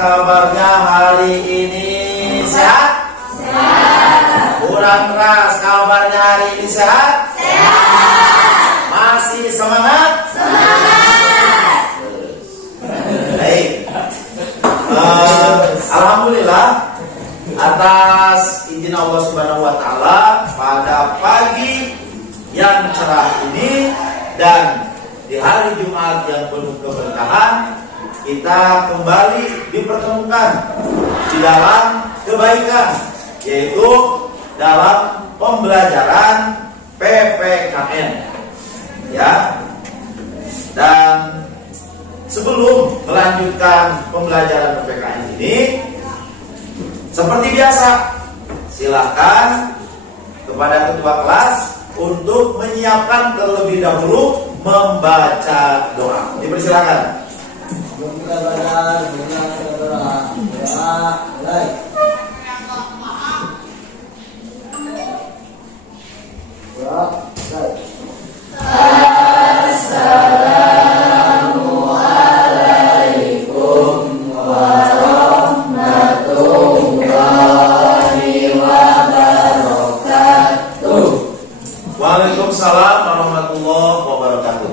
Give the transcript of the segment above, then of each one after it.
kabarnya hari ini sehat? Sehat. Kurang keras, kabarnya hari ini sehat? Sehat. Masih semangat? Semangat. Baik. Alhamdulillah atas izin Allah Subhanahu wa taala pada pagi yang cerah ini dan di hari Jumat yang penuh keberkahan, kita kembali dipertemukan di dalam kebaikan, yaitu dalam pembelajaran PPKN. Ya. Dan sebelum melanjutkan pembelajaran PPKN ini, seperti biasa, silakan kepada ketua kelas untuk menyiapkan terlebih dahulu membaca doa. Dipersilakan. Assalamualaikum warahmatullahi wabarakatuh. Waalaikumsalam warahmatullahi wabarakatuh.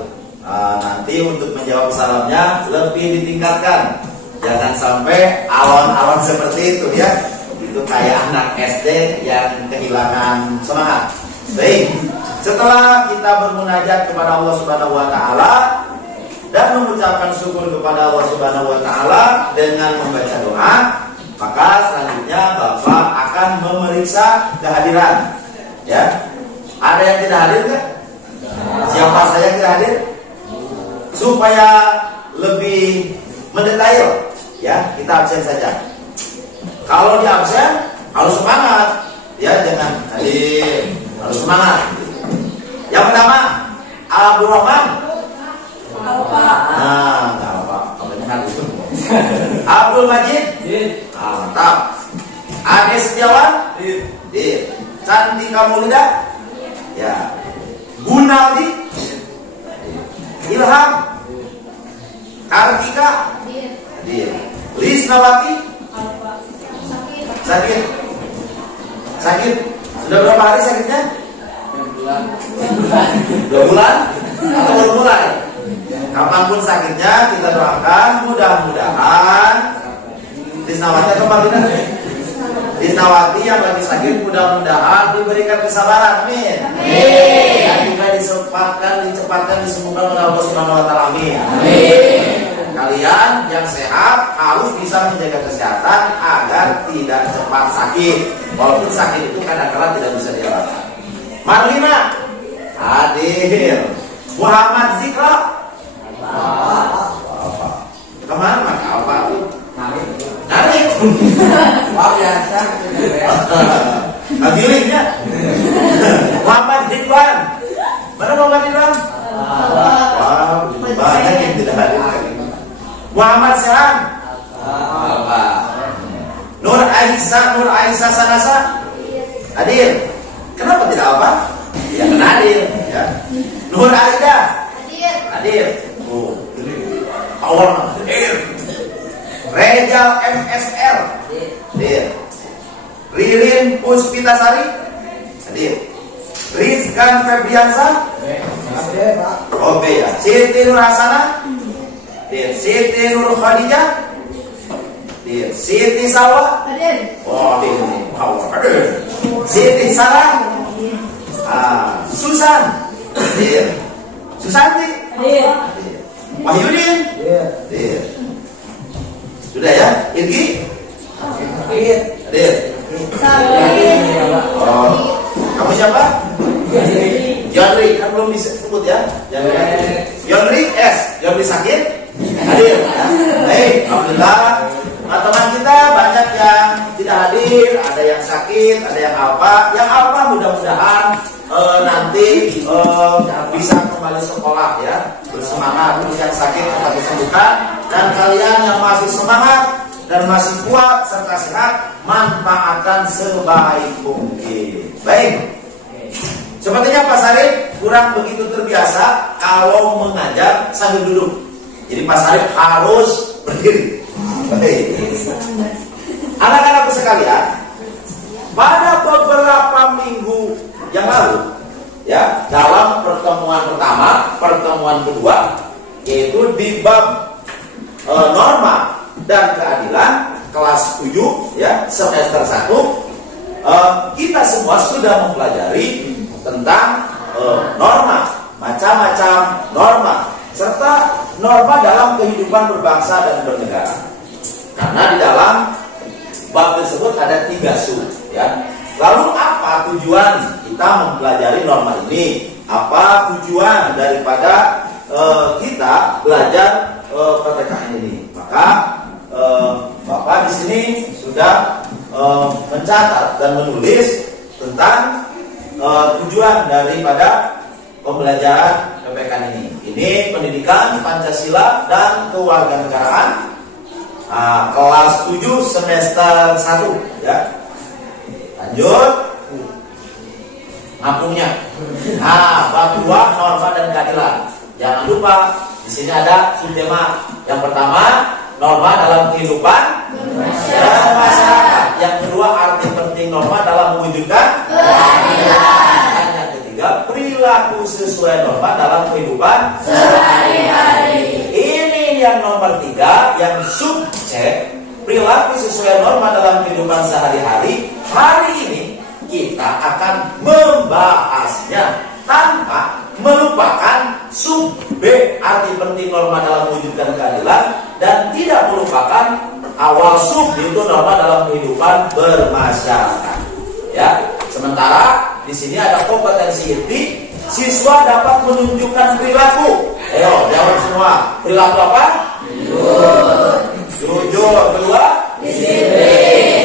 Nanti untuk menjawab salamnya lebih ditingkatkan. Jangan sampai alon-alon seperti itu ya. Itu kayak anak SD yang kehilangan semangat. Baik. Setelah kita bermunajat kepada Allah Subhanahu wa taala dan mengucapkan syukur kepada Allah Subhanahu wa taala dengan membaca doa, maka selanjutnya Bapak akan memeriksa kehadiran. Ya. Ada yang tidak hadir enggak? Siapa saja yang tidak hadir? Supaya lebih mendetail, ya, kita absen saja. Kalau di absen harus semangat, ya, jangan hadir, harus semangat. Yang pertama, Abdul Rahman. Nah, nggak apa, kebanyakan itu. Abdul Majid. Mantap. Ade Setiawan. Cantika Mulida. Ya. Gunaldi. Ilham. Kartika. Hadir. Lisnawati. Sakit. Sudah berapa hari sakitnya? 2 bulan atau baru mulai? Kapanpun sakitnya, kita doakan mudah-mudahan Lisnawati atau Marlina? Lisnawati yang lagi sakit mudah-mudahan diberikan kesabaran, amin. Dan juga dicepatkan disembuhkan oleh Allah Subhanahu wa taala, amin. Kalian yang sehat harus bisa menjaga kesehatan agar tidak cepat sakit. Walaupun sakit itu kadang-kadang tidak bisa dielakkan. Marlina hadir. Muhammad Zikra. Kemana Mas? Apa tuh? Narik. Wah, biasa. Hadirinnya. Muhammad Ridwan. Mana Muhammad Ridwan? Wah, banyak yang tidak hadir. Muhammad Sehan. Nur Aisyah Sanasa. Hadir. Kenapa tidak apa? Ya kan hadir, ya. Nur Aida. Hadir. Oh, power hadir. Rejal MSR. Hadir. Ririn Puspitasari. Hadir. Rizkan Febriansa. Oke ya. Siti Nur Hasana. Hadir. Siti Nur Khadijah. Hadir. Siti Salwa. Hadir. Oh, ini power hadir. Siti Sarah. Susan. Hadir. Susanti. Hadir. Wahyudin. Hadir. Sudah ya? Irgi? Hadir. Oh. Kamu siapa? Yonri. Kan belum disebut ya? Yonri S. Yonri sakit? Hadir. Baik, alhamdulillah. Teman-teman kita banyak yang tidak hadir, ada yang sakit, ada yang apa. Yang apa mudah-mudahan nanti bisa kembali sekolah ya, bersemangat. Terus yang sakit tetap disembuhkan, dan kalian yang masih semangat dan masih kuat serta sehat, manfaatkan sebaik mungkin. Baik. Sepertinya Pak Sarif kurang begitu terbiasa kalau mengajar sambil duduk. Jadi Pak Sarif harus berdiri. Baik. Anak-anakku sekalian, pada beberapa minggu yang lalu, ya, dalam pertemuan pertama, pertemuan kedua, yaitu di bab norma dan keadilan kelas 7, ya, semester 1, kita semua sudah mempelajari tentang norma, macam-macam norma, serta norma dalam kehidupan berbangsa dan bernegara. Karena di dalam bab tersebut ada 3 sub, ya. Lalu apa tujuan kita mempelajari norma ini? Apa tujuan daripada kita belajar PPKN ini? Maka Bapak di sini sudah mencatat dan menulis tentang tujuan daripada pembelajaran PPKN ini. Ini pendidikan Pancasila dan kewarganegaraan, kelas 7 semester 1, ya. Lanjut ngampungnya. Bab 2 norma dan keadilan. Jangan lupa di sini ada subtema. Yang pertama, norma dalam kehidupan dan masyarakat. Yang kedua, arti penting norma dalam mewujudkan keadilan. Dan yang ketiga, perilaku sesuai norma dalam kehidupan sehari-hari. Ini yang nomor 3, yang sub C, perilaku sesuai norma dalam kehidupan sehari-hari. Hari ini kita akan membahasnya tanpa melupakan sub B, arti penting norma dalam mewujudkan keadilan, dan tidak melupakan awal sub, yaitu norma dalam kehidupan bermasyarakat. Ya, sementara di sini ada kompetensi inti, siswa dapat menunjukkan perilaku. Ayo jawab semua. Perilaku apa? Jujur. Kedua, disiplin.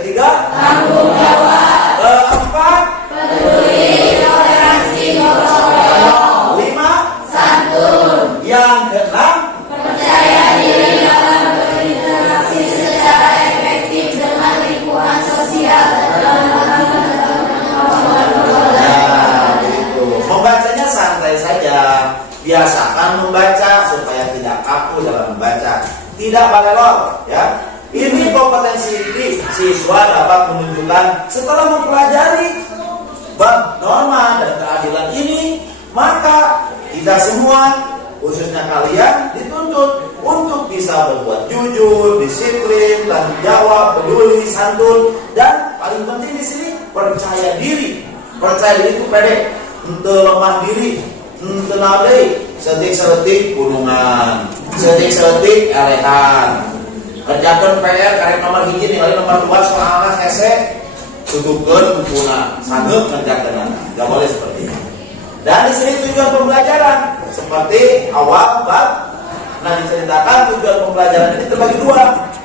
Ketiga, tanggung jawab. Keempat, peduli, toleransi, gotong royong. 5, santun. Yang keenam, Percaya diri dalam berinteraksi secara efektif dengan lingkungan sosial. Gitu. Membacanya santai saja. Biasakan membaca supaya tidak kaku dalam membaca. Tidak balelor, ya. Ini kompetensi ini siswa dapat menunjukkan setelah mempelajari bab norma dan keadilan ini, maka kita semua, khususnya kalian, dituntut untuk bisa berbuat jujur, disiplin, tanggung jawab, peduli, santun, dan paling penting di sini percaya diri. Percaya diri itu pede, ente lemah diri, ente nadei, setik-setik gunungan, setik-setik arehan. Kerjakan PR karek nomor hiji ningali nomor 2 soalnya hese tutupkeun bukuna sanggup ngerjakeun. Enggak boleh seperti itu. Dan di sini tujuan pembelajaran seperti awal bab. Nah, diceritakan tujuan pembelajaran ini terbagi 2.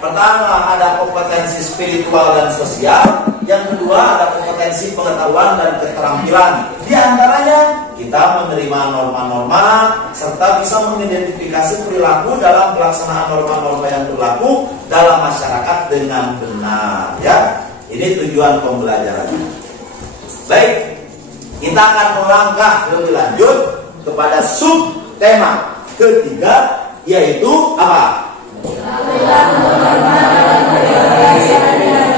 Pertama, ada kompetensi spiritual dan sosial. Yang kedua, ada kompetensi pengetahuan dan keterampilan. Di antaranya, kita menerima norma-norma serta bisa mengidentifikasi perilaku dalam pelaksanaan norma-norma yang berlaku dalam masyarakat dengan benar. Ya, ini tujuan pembelajarannya. Baik, kita akan melangkah lebih lanjut kepada subtema ketiga, yaitu apa?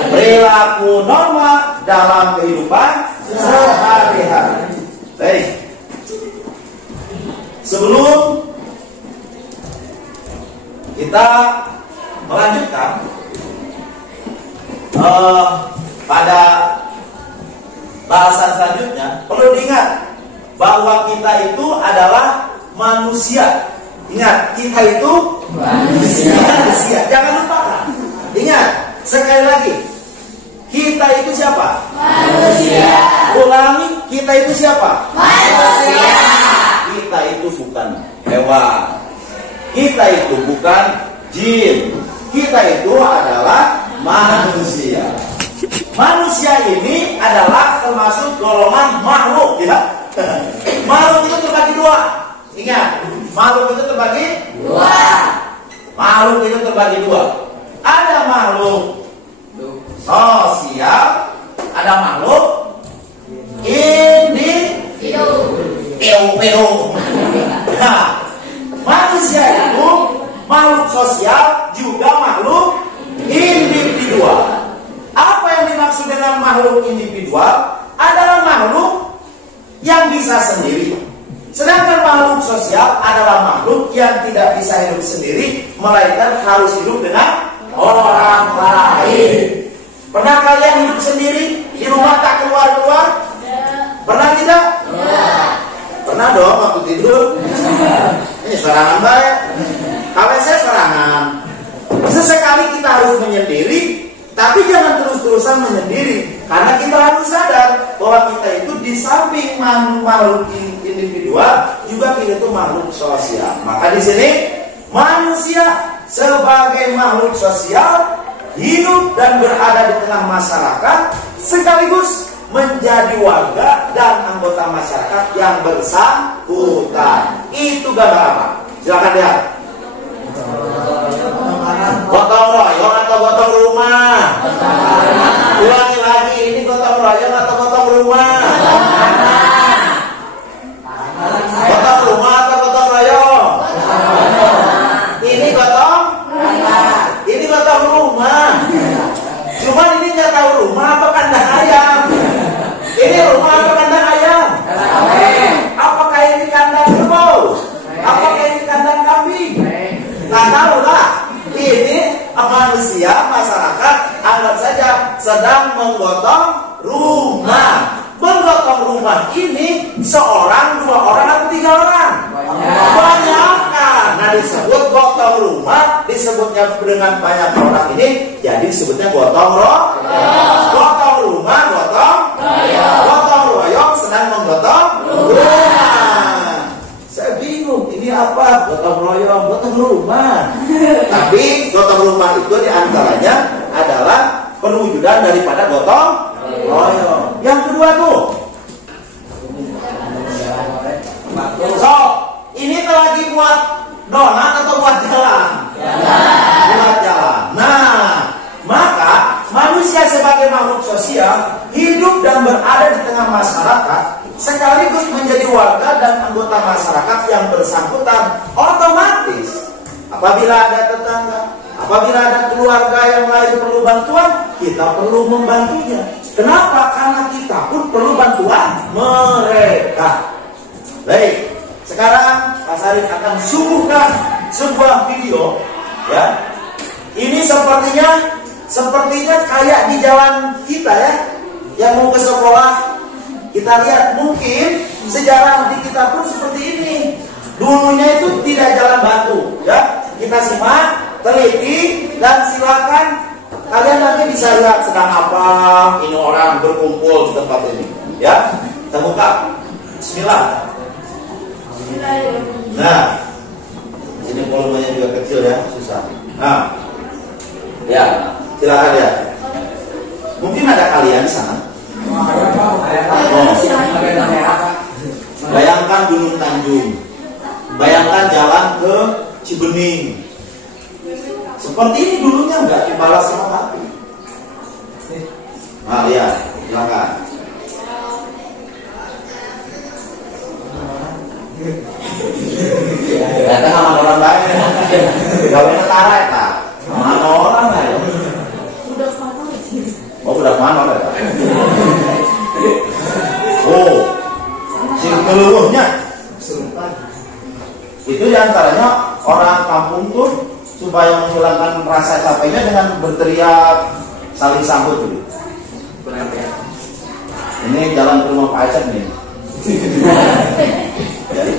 Perilaku norma dalam kehidupan sehari-hari. Baik. Sebelum kita melanjutkan pada bahasan selanjutnya, perlu diingat bahwa kita itu adalah manusia. Ingat, kita itu manusia. Jangan lupakan. Ingat, sekali lagi. Kita itu siapa? Manusia. Ulangi, kita itu siapa? Manusia. Kita itu bukan hewan. Kita itu bukan jin. Kita itu adalah manusia. Manusia ini adalah termasuk golongan makhluk, ya. Makhluk itu terbagi 2. Ingat, makhluk itu terbagi 2. Makhluk itu terbagi 2. Ada makhluk sosial, ada makhluk individu. Nah, manusia itu makhluk sosial juga makhluk individual. Apa yang dimaksud dengan makhluk individual? Adalah makhluk yang bisa sendiri. Sedangkan makhluk sosial adalah makhluk yang tidak bisa hidup sendiri, melainkan harus hidup dengan orang lain. Pernah kalian hidup sendiri di rumah tak keluar-keluar? Pernah tidak? Pernah dong waktu tidur. Ini serangan baik. Kalau saya serangan. Sesekali kita harus menyendiri, tapi jangan terus-terusan menyendiri, karena kita harus sadar bahwa kita itu di samping makhluk individual, juga kita itu makhluk sosial. Maka di sini manusia sebagai makhluk sosial hidup dan berada di tengah masyarakat, sekaligus menjadi warga dan anggota masyarakat yang bersangkutan. Itu gambar apa? Silakan lihat. Gotong royong atau gotong rumah? Ulangi lagi, ini gotong royong atau gotong rumah? Gotong rumah atau gotong royong? Ini gotong? Ini gotong rumah. Cuma ini nggak tahu rumah apa kandang ayam. Ini rumah apa kandang ayam? Apakah ini kandang kerbau? Apakah ini kandang kambing? Nggak tahu lah. Ini manusia, masyarakat, anggap saja sedang menggotong rumah. Menggotong rumah ini seorang, dua orang, atau tiga orang? Banyak kan. Nah, disebut gotong rumah, disebutnya dengan banyak orang ini, jadi disebutnya gotong royong. Gotong rumah, gotong royong. Gotong royong sedang menggotong rumah. Saya bingung, ini apa? Gotong royong, gotong rumah. Tapi gotong rumah itu diantaranya adalah perwujudan daripada gotong royong. Yang kedua tuh, so ini lagi buat donat atau buat jalan? Buat jalan. Nah, maka manusia sebagai makhluk sosial hidup dan berada di tengah masyarakat, sekaligus menjadi warga dan anggota masyarakat yang bersangkutan. Otomatis apabila ada tetangga, apabila ada keluarga yang lain perlu bantuan, kita perlu membantunya. Kenapa? Karena kita pun perlu bantuan mereka. Baik, sekarang Pak Sarif akan suguhkan sebuah video, ya. Ini sepertinya kayak di jalan kita, ya, yang mau ke sekolah. Kita lihat, mungkin sejarah di kita pun seperti ini. Dulunya itu tidak jalan batu, ya. Kita simak, teliti, dan silakan kalian nanti bisa lihat sedang apa ini orang berkumpul di tempat ini, ya. Kita buka. Bismillah. Nah, ini volumenya juga kecil, ya, susah. Nah, ya, silakan ya. Mungkin ada kalian di sana. Bayangkan Gunung Tanjung, bayangkan jalan ke Cibening. Seperti ini dulunya nggak dibalas sama api. Nah, ya, silakan. Ternyata sama orang baik. Gawe tentara ya, Pak. Mana orang lah ya. Oh, udah mana ya, Pak? Oh, sing keluruhnya. Itu diantaranya orang kampung tuh supaya menghilangkan rasa capeknya dengan berteriak saling sambut dulu. Ini jalan ke rumah Pak Acep nih. Jadi,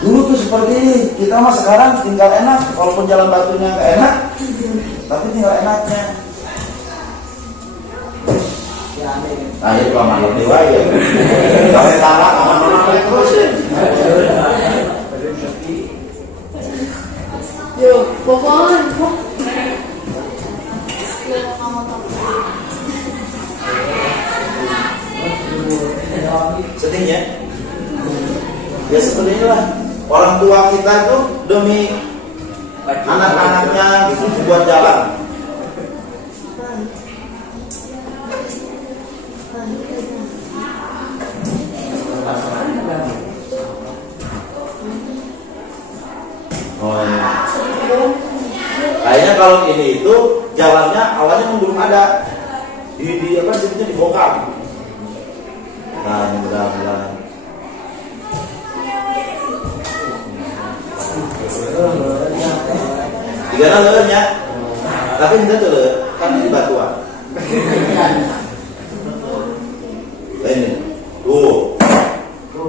dulu tuh seperti ini. Kita mah sekarang tinggal enak, walaupun jalan batunya nggak enak, tapi tinggal enaknya. Nah, itu aman lebih baik ya. Kalau salah aman terus ya. Yo, pokoknya sedihnya ya seperti inilah orang tua kita itu demi anak-anaknya gitu buat jalan. Oh iya. kalau ini itu jalannya awalnya belum ada di apa disebutnya dibongkar. Nah, mudah-mudahan. Tiga lehernya, tapi tidak tuh kan ini batuan. Ini,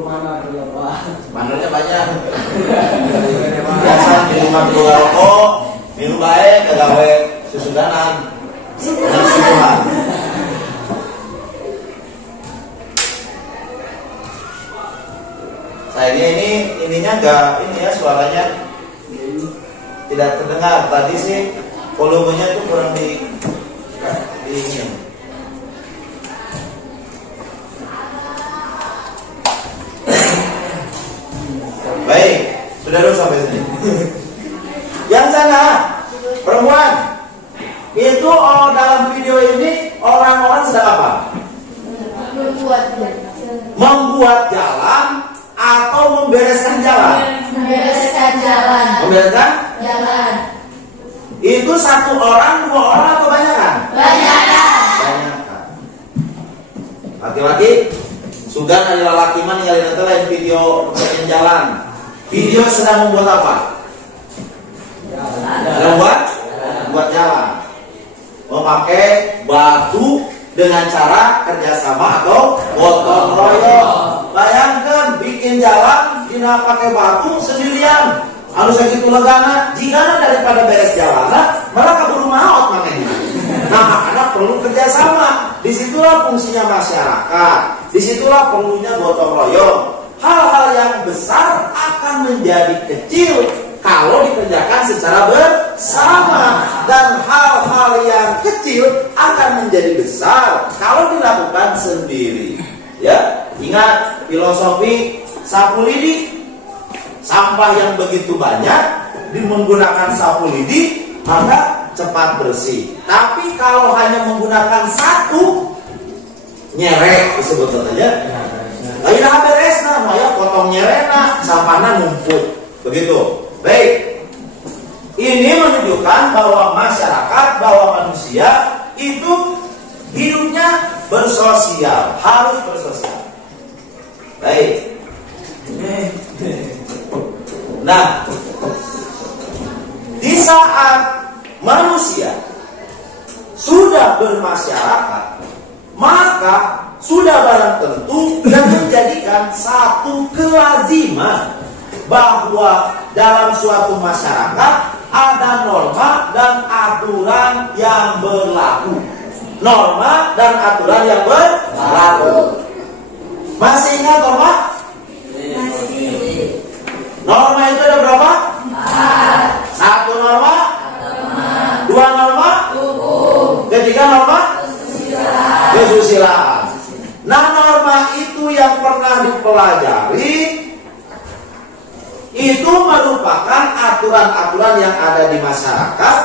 mana dulu Pak? mananya banyak. Biasa minuman keluar rokok, minum baik, gawe susudanan, susuhan. Sayangnya ininya enggak ini ya suaranya tidak terdengar. Tadi sih volumenya itu kurang di ini. Baik, sudah dulu sampai sini. Yang sana perempuan itu dalam video ini orang-orang sedang apa? Membuat jalan atau membereskan jalan? Membereskan jalan. Membereskan Jalan. itu satu orang, dua orang atau banyakan? Banyakan. Banyakan. Laki-laki sudah ada lelaki mana yang lain video membereskan jalan. Video sedang membuat apa? Sedang membuat jalan. Memakai batu dengan cara kerjasama atau gotong royong. Bayangkan bikin jalan tidak pakai batu sendirian. Harus segitu legana. Jika daripada beres jalan, malah keburu maut makanya. Nah, anak perlu kerjasama. Disitulah fungsinya masyarakat. Disitulah perlunya gotong royong. Hal-hal yang besar akan menjadi kecil kalau dikerjakan secara bersama, dan hal-hal yang kecil akan menjadi besar kalau dilakukan sendiri. Ya, ingat filosofi sapu lidi. Sampah yang begitu banyak menggunakan sapu lidi maka cepat bersih. Tapi kalau hanya menggunakan satu, nyerek disebut saja. Lain beres nah, ya potong nyerena, sampahnya numpuk. Begitu. Baik. Ini menunjukkan bahwa masyarakat, bahwa manusia itu hidupnya bersosial, harus bersosial. Baik. Nah, di saat manusia sudah bermasyarakat, maka sudah barang tentu dan menjadikan satu kelaziman bahwa dalam suatu masyarakat ada norma dan aturan yang berlaku. Norma dan aturan yang berlaku. Masih ingat norma? Masih. Norma itu ada berapa? 4. Satu norma, dua norma, ketiga norma, kesusilaan. Nah, norma itu yang pernah dipelajari itu merupakan aturan-aturan yang ada di masyarakat,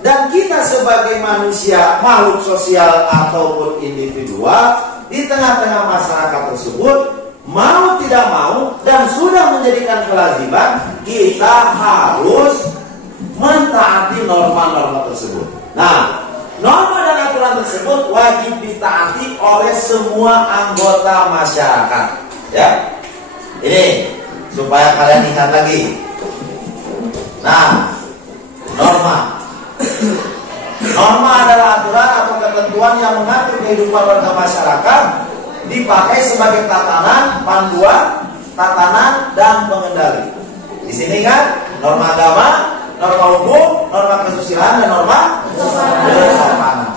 dan kita sebagai manusia, makhluk sosial ataupun individual di tengah-tengah masyarakat tersebut, mau tidak mau dan sudah menjadikan kelaziman, kita harus mentaati norma-norma tersebut. Nah, norma dan aturan tersebut wajib ditaati oleh semua anggota masyarakat. Ya, ini supaya kalian ingat lagi. Nah, norma. Norma adalah aturan atau ketentuan yang mengatur kehidupan warga masyarakat, dipakai sebagai tatanan, panduan, tatanan, dan pengendali. Di sini kan norma agama, norma hukum, norma kesusilaan, dan norma kesopanan.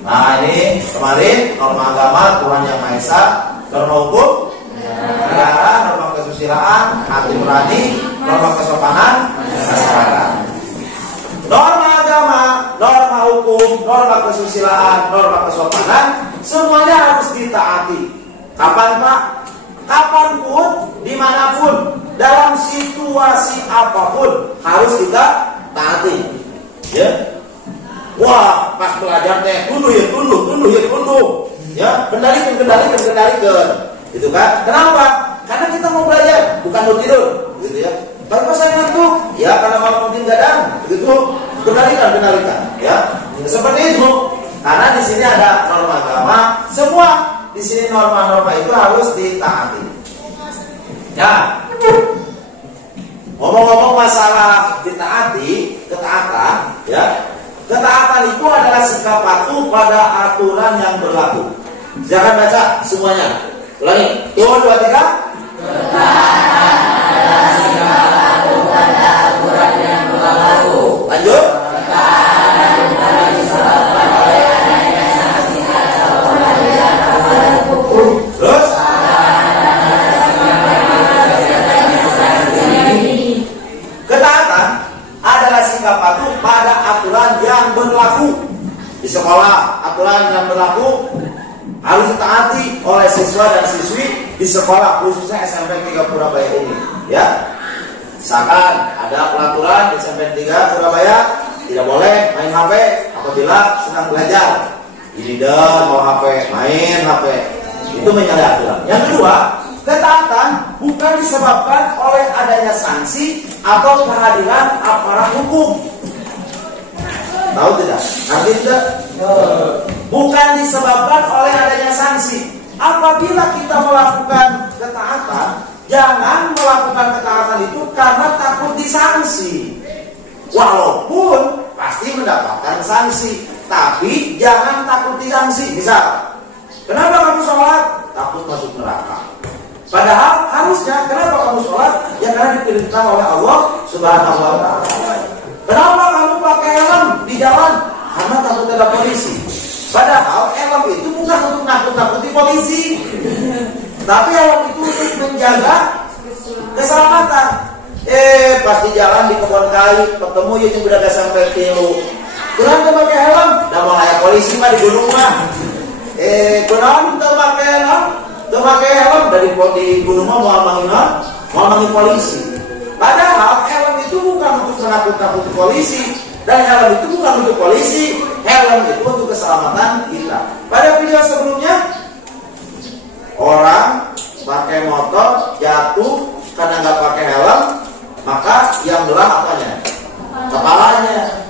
Nah, ini kemarin norma agama Tuhan Yang Maha Esa, norma hukum negara, norma kesusilaan hati nurani, norma kesopanan masyarakat. Norma agama, norma hukum, norma kesusilaan, norma kesopanan, semuanya harus ditaati. Kapan Pak? Kapanpun, dimanapun, dalam situasi apapun harus kita taati. Ya. Wah, pas belajar teh tunduh. Ya, kendalikan. Gitu kan? Kenapa? Karena kita mau belajar, bukan mau tidur, gitu ya. Kenapa saya ngantuk? Ya karena malam mungkin gadang. Begitu, kendalikan, ya. Seperti itu. Karena di sini ada norma agama, semua di sini norma-norma itu harus ditaati. Ya. Ngomong-ngomong masalah ditaati, ketaatan, ya. Ketaatan itu adalah sikap patuh pada aturan yang berlaku. Silakan baca semuanya. Ulangi. 1, 2, 3. Lanjut. Terus. Ketaatan adalah sikap patuh pada aturan yang berlaku. Di sekolah, aturan yang berlaku harus ditaati oleh siswa dan siswi di sekolah, khususnya SMP 3 Purabaya ini, ya. Misalkan ada peraturan di SMP 3 Surabaya tidak boleh main HP apabila sedang belajar. Ini dah mau HP, main HP. Itu menyalahi aturan. Yang kedua, ketaatan bukan disebabkan oleh adanya sanksi atau kehadiran aparat hukum. Tahu tidak? Arti tidak? Bukan disebabkan oleh adanya sanksi. Apabila kita melakukan ketaatan, jangan melakukan ketaatan itu karena takut disanksi. Walaupun pasti mendapatkan sanksi, tapi jangan takut disanksi. Misal, kenapa kamu sholat? Takut masuk neraka. Padahal harusnya kenapa kamu sholat? Ya karena diperintah oleh Allah Subhanahu wa Ta'ala. Kenapa kamu pakai helm di jalan? Karena takut ada polisi. Padahal helm itu bukan untuk nakut-nakuti polisi, tapi helm itu untuk menjaga keselamatan. Pasti jalan di kebun kayu, ketemu ya yang udah sampai tilu. Kurang tuh pakai helm, dah mau kayak polisi mah di gunung mah. Kurang tuh pakai helm, dari gunung mah mau amangin polisi. Padahal helm itu bukan untuk menakut-nakuti polisi, dan helm itu bukan untuk polisi, helm itu untuk keselamatan kita. Pada video sebelumnya, orang pakai motor jatuh karena nggak pakai helm, maka yang belah apanya? Kepalanya.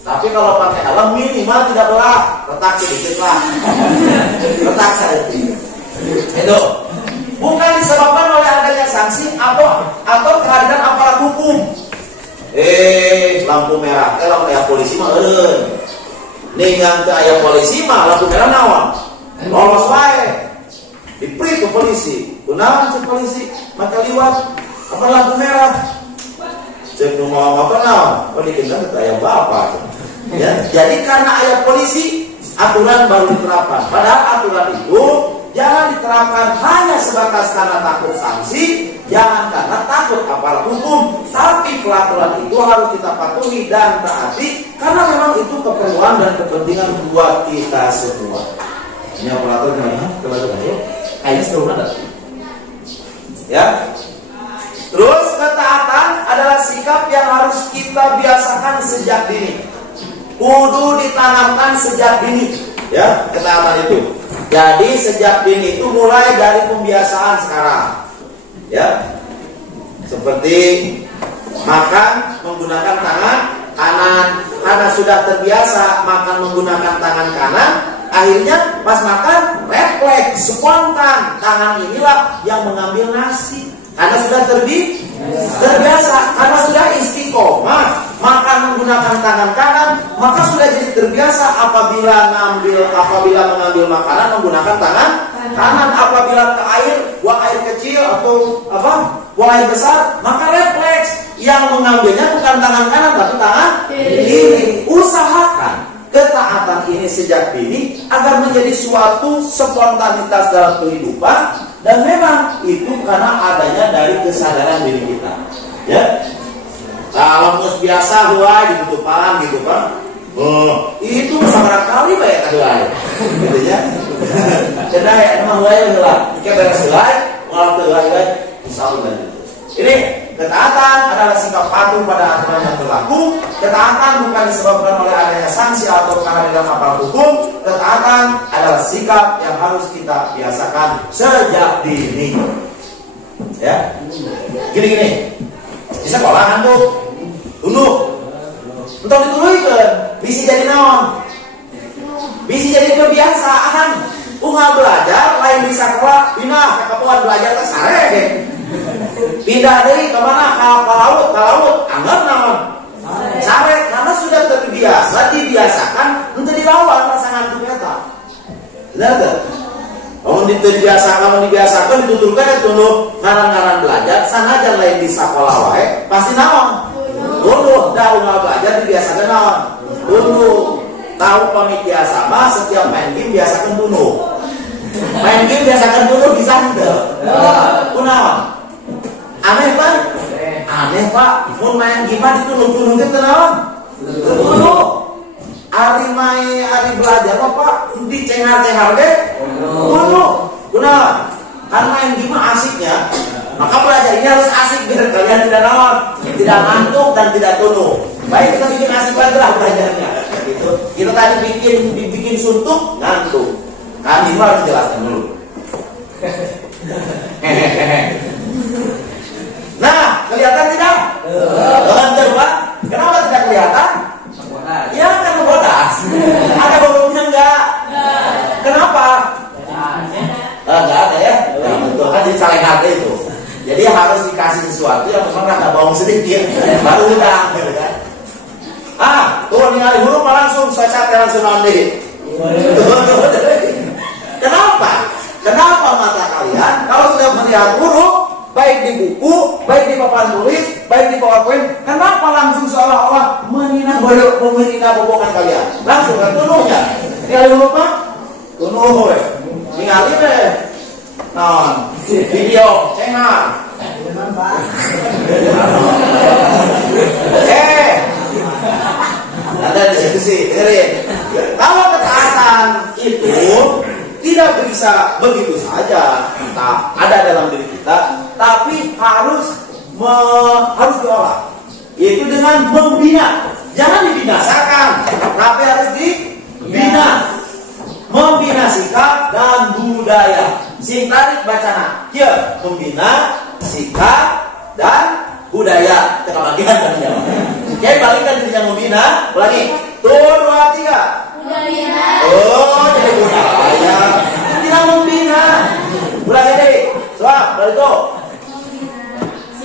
Tapi kalau pakai helm minimal tidak belah, retak sedikit lah, retak sedikit. Itu bukan disebabkan oleh adanya sanksi atau kehadiran aparat hukum. Lampu merah, lampu ayah polisi mah ningan ke ayah polisi mah lampu merah nawang lolos wae diprit ke polisi. Kunaon cek polisi maka liwat apa lampu merah cek mau apa naon dikenal ke ayah bapak ya. Jadi karena ayah polisi aturan baru diterapkan, padahal aturan itu jangan diterapkan hanya sebatas karena takut sanksi, jangan karena takut aparat hukum, tapi peraturan itu harus kita patuhi dan taati karena memang itu keperluan dan kepentingan buat kita semua. Ini peraturan kayaknya seru banget. Ya. Terus ketaatan adalah sikap yang harus kita biasakan sejak dini. Kudu ditanamkan sejak dini, ya, ketaatan itu. Jadi sejak dini itu mulai dari pembiasaan sekarang, ya. Seperti makan menggunakan tangan kanan, karena sudah terbiasa makan menggunakan tangan kanan, akhirnya pas makan refleks spontan tangan inilah yang mengambil nasi. Karena sudah terbiasa, karena sudah istiqomah makan menggunakan tangan kanan, maka sudah jadi terbiasa apabila mengambil makanan menggunakan tangan kanan. Apabila ke air, buang air kecil atau buang air besar, maka refleks yang mengambilnya bukan tangan kanan tapi tangan kiri. Usahakan ketaatan ini sejak dini agar menjadi suatu spontanitas dalam kehidupan. Dan memang itu karena adanya dari kesadaran diri kita, ya. Kalau mus biasa huai ditutupan gitu kan, itu beberapa kali banyak kali, gitu ya. Jadi emang huai lah, kayak beres huai, malam huai, misalnya. Ini ketaatan adalah sikap patuh pada aturan yang berlaku. Ketaatan bukan disebabkan oleh adanya sanksi atau karena dalam aparat hukum. Ketaatan adalah sikap yang harus kita biasakan sejak dini. Ya, gini. di sekolah ngantuk tunduk untuk dituluikeun bisa jadi naon, bisa jadi kebiasaan. Unggal belajar lain di sekolah pindah ke kapuan belajar teh sare deh, pindah deui ke mana ka laut anggap naon sare, karena sudah terbiasa, dibiasakan untuk dilawan rasa ngantuk eta. Benar teh? Kamu dibiasakan dituturkan ya tunduk ngaran-ngaran belajar sanajan lain di sekolah wae pasti naon tunduk. Dah unggal belajar dibiasakan naon tunduk. Tahu pamit sama setiap main game biasakan tunduk. Main game biasakan tunduk bisa enggak? Kunaon? Aneh Pak? Aneh Pak. Mun main game ditunduk-tunduk teh naon? Tunduk. Ari belajar Pak dicengar-cengar ge tunduk. Kunaon? Kan main game asiknya. Maka belajar ini harus asik biar kalian tidak naon, tidak ngantuk dan tidak tunduk. Baik, kita bikin asik lagi lah belajarnya. Gitu. Kita tadi dibikin suntuk, ngantuk. Kan ini harus jelaskan dulu. Nah, kelihatan tidak? Lancar Pak. Kenapa tidak kelihatan? Ya karena bodas. Ada bolongnya enggak? Kenapa? Enggak ada ya. Nah, betul kan jadi saling harga itu. Jadi harus dikasih sesuatu yang memang rada bau sedikit, baru udang, gitu kan? Tuh ningali huruf langsung saya langsung mandi. Kenapa? Kenapa mata kalian kalau sudah melihat huruf, baik di buku, baik di papan tulis, baik di PowerPoint, kenapa langsung seolah-olah menina bobokan kalian? Langsung kan tunuhnya. Ningali huruf mah? Tunuh we. Ningali deh. Non, video, cengar. Ada diskusi, dengerin. Kalau ketaatan itu tidak bisa begitu saja, ada dalam diri kita, tapi harus diolah, yaitu dengan membina. Jangan dibinasakan, tapi harus dibina. Membina sikap dan budaya. Sing tarik bacana. Kieu, membina sikap dan budaya. Kita bagian kan ya. Oke, balikkan dirinya membina. Ulangi. 1, 2, 3. Membina. Oh, jadi budaya. Kita membina. Ulangi deh. Soal, balik tuh.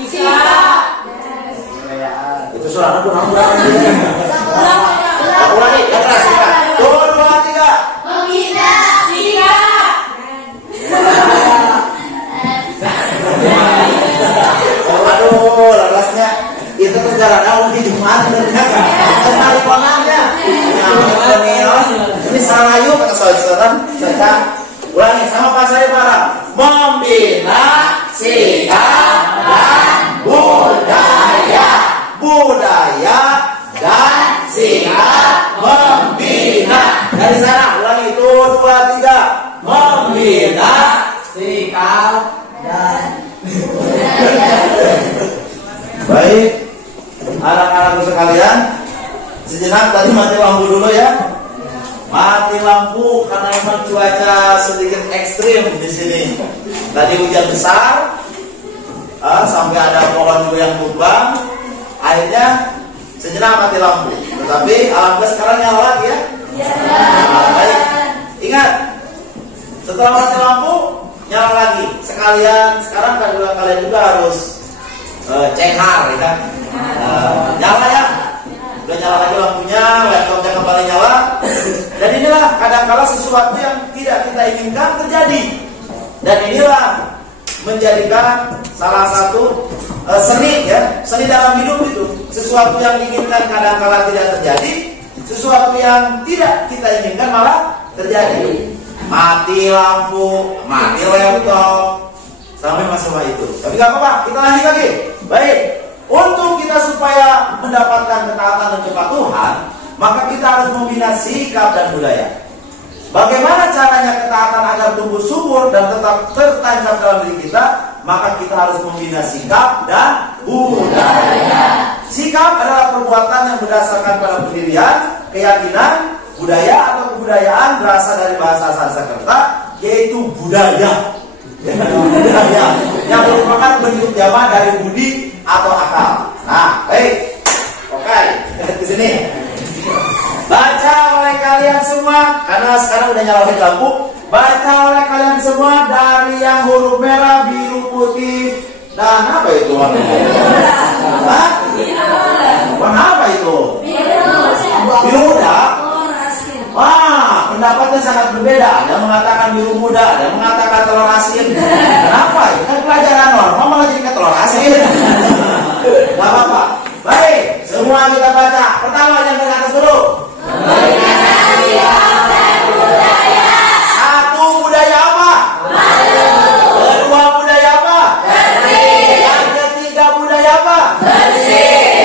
Sikap. Itu suara aku nampak. Ulangi, yang keras sikap. 1, 2, 3. Membina. Sikap. Aduh, lalaknya itu negara daun di Jumat sekali pangannya. Ini salah yuk kata saudara. Kita ulangi sama Pak saya para membina sikap dan budaya, dan sikap membina. Dari sana ulangi itu 2, 3. Membina sikap dan baik, anak-anakku sekalian, sejenak tadi mati lampu dulu ya. Mati lampu karena memang cuaca sedikit ekstrim di sini. Tadi hujan besar, sampai ada pohon juga yang tumbang. Akhirnya sejenak mati lampu. Tetapi alhamdulillah sekarang nyala lagi ya. Baik, ingat, setelah mati lampu nyala lagi. Sekalian sekarang kalian juga harus cengar, ya kan? Nyala ya, udah nyala lagi lampunya, laptopnya kembali nyala. Dan inilah kadang-kala sesuatu yang tidak kita inginkan terjadi. Dan inilah menjadikan salah satu seni ya, seni dalam hidup itu. Sesuatu yang diinginkan kadang-kala tidak terjadi, sesuatu yang tidak kita inginkan malah terjadi. Mati lampu, mati laptop, sampai masalah itu. Tapi gak apa-apa, kita lanjut lagi. Baik, untuk kita supaya mendapatkan ketaatan dan kepatuhan, maka kita harus membina sikap dan budaya. Bagaimana caranya ketaatan agar tumbuh subur dan tetap tertancap dalam diri kita? Maka kita harus membina sikap dan budaya. Sikap adalah perbuatan yang berdasarkan pada pendirian, keyakinan, budaya atau kebudayaan berasal dari bahasa Sanskerta, yaitu budaya. Budaya yang merupakan bentuk jamak dari budi atau akal. Nah, baik. Oke, di sini. Baca oleh kalian semua, karena sekarang udah nyalain lampu. Baca oleh kalian semua dari yang huruf merah, biru, putih, dan apa itu warna? Warna apa itu? Biru muda. Wah, pendapatnya sangat berbeda. Ada yang mengatakan biru muda, ada yang mengatakan telur asin. Kenapa? Itu kan pelajaran normal malah jadi telur asin. Gak apa-apa. Baik, semua kita baca. Pertama yang dari atas dulu. Satu, budaya apa? Kedua, budaya apa? Yang ketiga, budaya apa?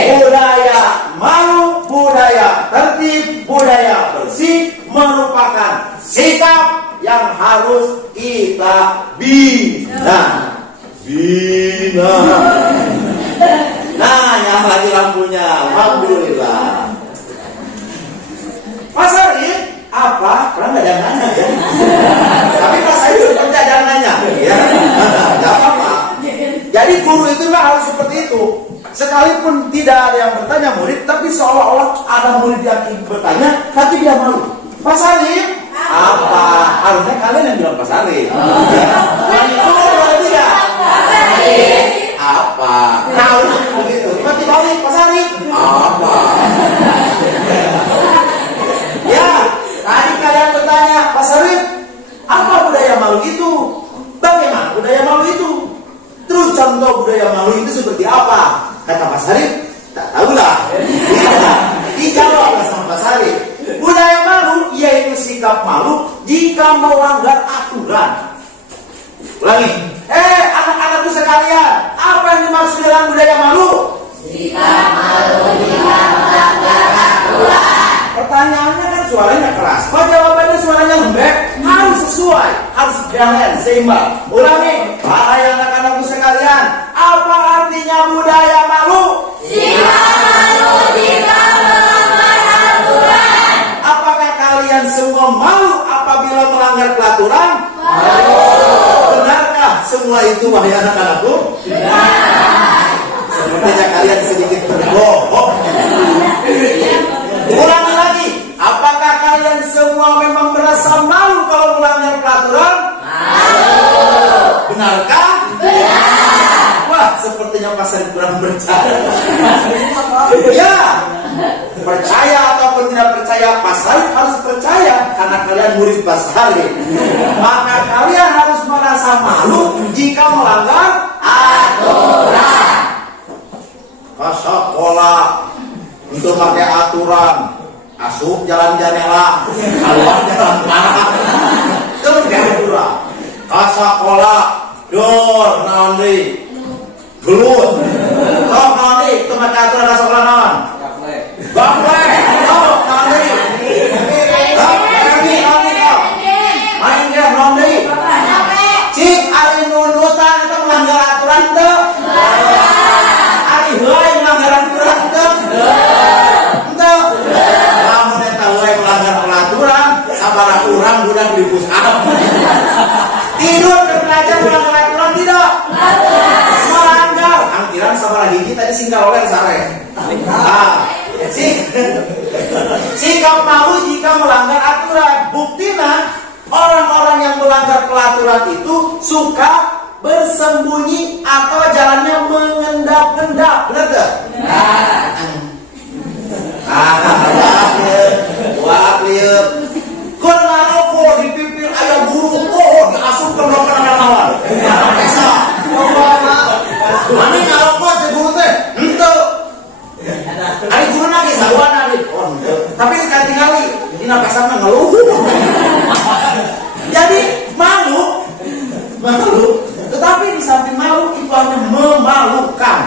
Budaya malu, budaya tertib, budaya bersih merupakan sikap yang harus kita bina. Nah, nyala lagi lampunya. Alhamdulillah. Mas Arif, apa? Pernah nggak ada yang nanya ya? Tapi Mas Arif seperti ada yang nanya, ya? Gak apa-apa. Jadi guru itu nggak harus seperti itu. Sekalipun tidak ada yang bertanya murid, tapi seolah-olah ada murid yang bertanya, tapi dia malu. Mas Arif, apa? Harusnya kalian yang bilang Mas Arif. Dan itu berarti ya? Apa? Tahu begitu. Mati balik Mas Arif. Apa? Ya, tadi kalian bertanya, Mas Arif, apa budaya malu itu? Bagaimana budaya malu itu? Terus contoh budaya malu itu seperti apa? Kata Mas Arif, tak tahulah. Dijawablah sama Mas Arif. Budaya malu yaitu sikap malu jika melanggar aturan. Ulangi. Anak-anakku sekalian, apa yang dimaksud dengan budaya malu? Sikap malu jika melanggar aturan. Pertanyaannya kan suaranya keras. Kok jawabannya suaranya lembek? Harus sesuai, harus balance, seimbang. Ulangi. Hai anak-anakku sekalian, apa artinya budaya malu? Sikap malu jika melanggar aturan. Apakah kalian semua malu apabila melanggar peraturan? Malu. Benarkah semua itu wahai anak-anakku? Benar. Sepertinya kalian sedikit berbohong. Ulangi lagi. Apakah kalian semua memang merasa malu kalau melanggar peraturan? Malu. Benarkah? Benar. Wah, sepertinya pasar kurang percaya. Ya, percaya ataupun tidak percaya, pasar harus percaya karena kalian murid pasar. Maka kalian harus merasa malu jika melanggar aturan. Ke sekolah untuk pakai aturan, asup jalan janela, keluar jalan parah, itu pakai aturan. Ke sekolah, dor nanti gelut, kok nanti itu pakai aturan ke sekolah non? Gaple, kok nanti? Main game nanti. Cik, hari nunutan itu melanggar aturan tuh. Hai melanggar aturan tuh. Tuh. Kamu tahu melanggar peraturan, sabar kurang budak di pusat. Tidur ke belajar melanggar aturan tidak? Melanggar. Angkiran sabar hiji tadi singgah oleh sare. Sikap malu jika melanggar aturan. Buktinya orang-orang yang melanggar peraturan itu suka bersembunyi atau jalannya mengendap-endap, benar tak? Wah, lihat. Kau ngaroko di pipir ayam burung, diasup ke belakang anak-anak. Pesa. Mana ngaroko si guru teh? Ente. Ari guru lagi sawana nih. Tapi sekali tinggali, ini napasana ngeluh. Jadi malu. Tetapi di samping malu itu hanya memalukan.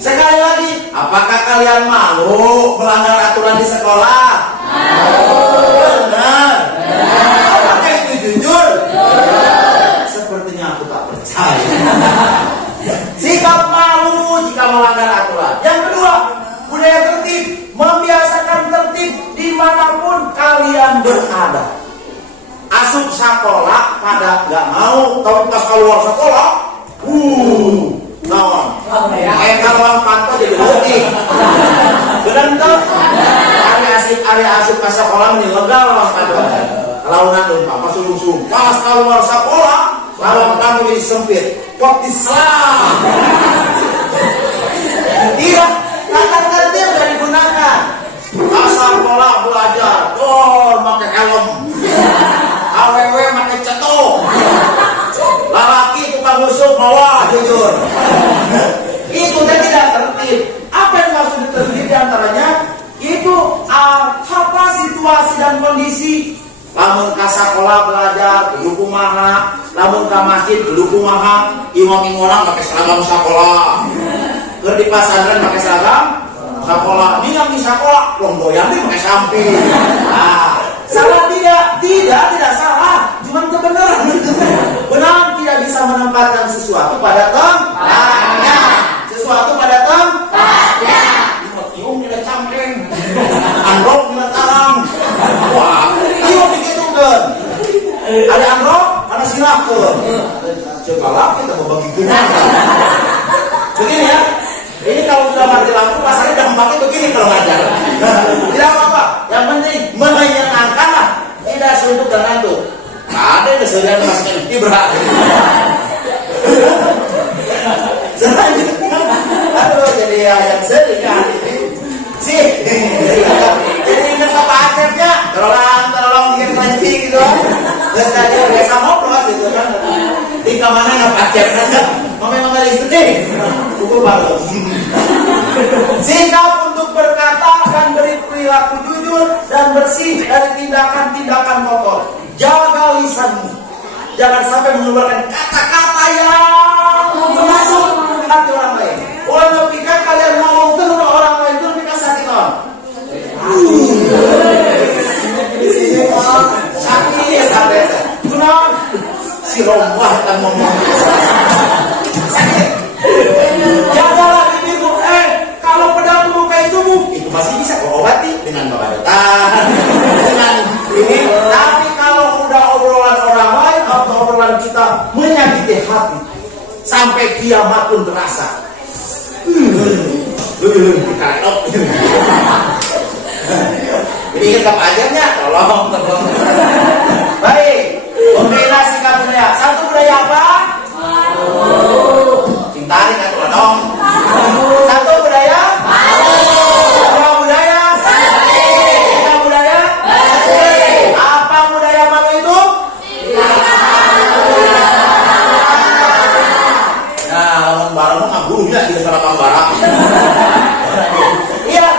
Sekali lagi, apakah kalian malu melanggar aturan di sekolah? Malu. Benar. Apakah itu jujur? Sepertinya aku tak percaya. Sikap malu jika melanggar aturan. Yang kedua, budaya tertib, membiasakan tertib dimanapun kalian berada. Asup sekolah pada nggak mau, tapi pas keluar sekolah, naon? kali asup ke sekolah ini lega lawan kadang. Kalau nanti apa suruh pas keluar sekolah lawan kami ini sempit. Kok Islam? Iya, kata-kata udah digunakan. Asal sekolah belajar, pakai helm. AWW pakai cetok. Lelaki tukang musuh bawa jujur. Itu tidak tertib. Apa yang maksud tertib diantaranya? Itu apa situasi dan kondisi. Lamun ka sekolah belajar kudu kumaha, lamun ka masjid kudu kumaha, imam-imam pakai seragam sekolah. Keur di pasantren pakai seragam sekolah. Ningang di sekolah lomboyan di pakai samping. Nah, salah tidak salah, cuma kebenaran. Benar tidak bisa menempatkan sesuatu pada tempatnya. Sesuatu pada tempatnya. Tiung tidak cangkeng, androk tidak tarang. Wah, ayo begitukan. Ada androk, ada silahkan. Coba kita mau bagi gimana? Begini ya. Ini kalau sudah mati lampu, pasarnya dampaknya begini kalau ngajar. Tidak apa-apa. Yang penting menyenangkan lah. Tidak suntuk dan ngantuk. Ada yang keserian masukkan ibrah. Selanjutnya, aduh jadi ayam sering kan ini. Sih, jadi ingat apa akhirnya? Tolong dia kelanci gitu. Terus aja biasa ngobrol gitu kan. Di kemana nggak akhirnya? Mama istri, pukul baru. Sikap untuk berkata dan beri perilaku jujur dan bersih dari tindakan-tindakan kotor. Jaga lisanmu. Jangan sampai mengeluarkan kata-kata yang masuk hati orang lain. Orang berpikir kalian ngomong terus orang lain itu lebih sakit on. Sakit ya sampai. Kenapa? Si rombah dan ngomong. Sakit. Jagalah bibirmu. Kalau pedang melukai tubuh, itu masih bisa kau obati dengan pengobatan. Dengan ini. Tapi kalau udah obrolan orang lain atau obrolan kita menyakiti hati, sampai kiamat pun terasa. Ini ingat apa ajarnya? Tolong. Baik. Membela sikap budaya. Satu budaya apa? Tarik atau dong. Satu budaya. Dua budaya. Tiga budaya. Apa budaya malu itu? Nah, lawan barang mau ngaburunya di serapang barang. Iya.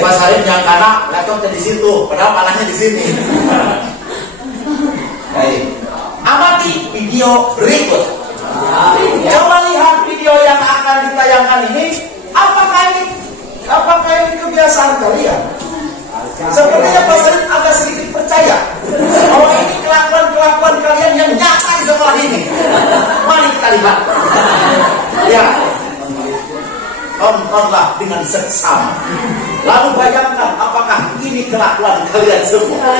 Pas hari yang kanan laptopnya di situ, padahal panahnya di sini. Baik. Amati video berikut. Coba lihat video yang akan ditayangkan ini. Apakah ini kebiasaan kalian? Sepertinya Pak Said agak sedikit percaya bahwa ini kelakuan kalian yang nyata di sekolah ini. Mari kita lihat. Ya, tontonlah dengan seksama. Lalu bayangkan apakah ini kelakuan kalian semua.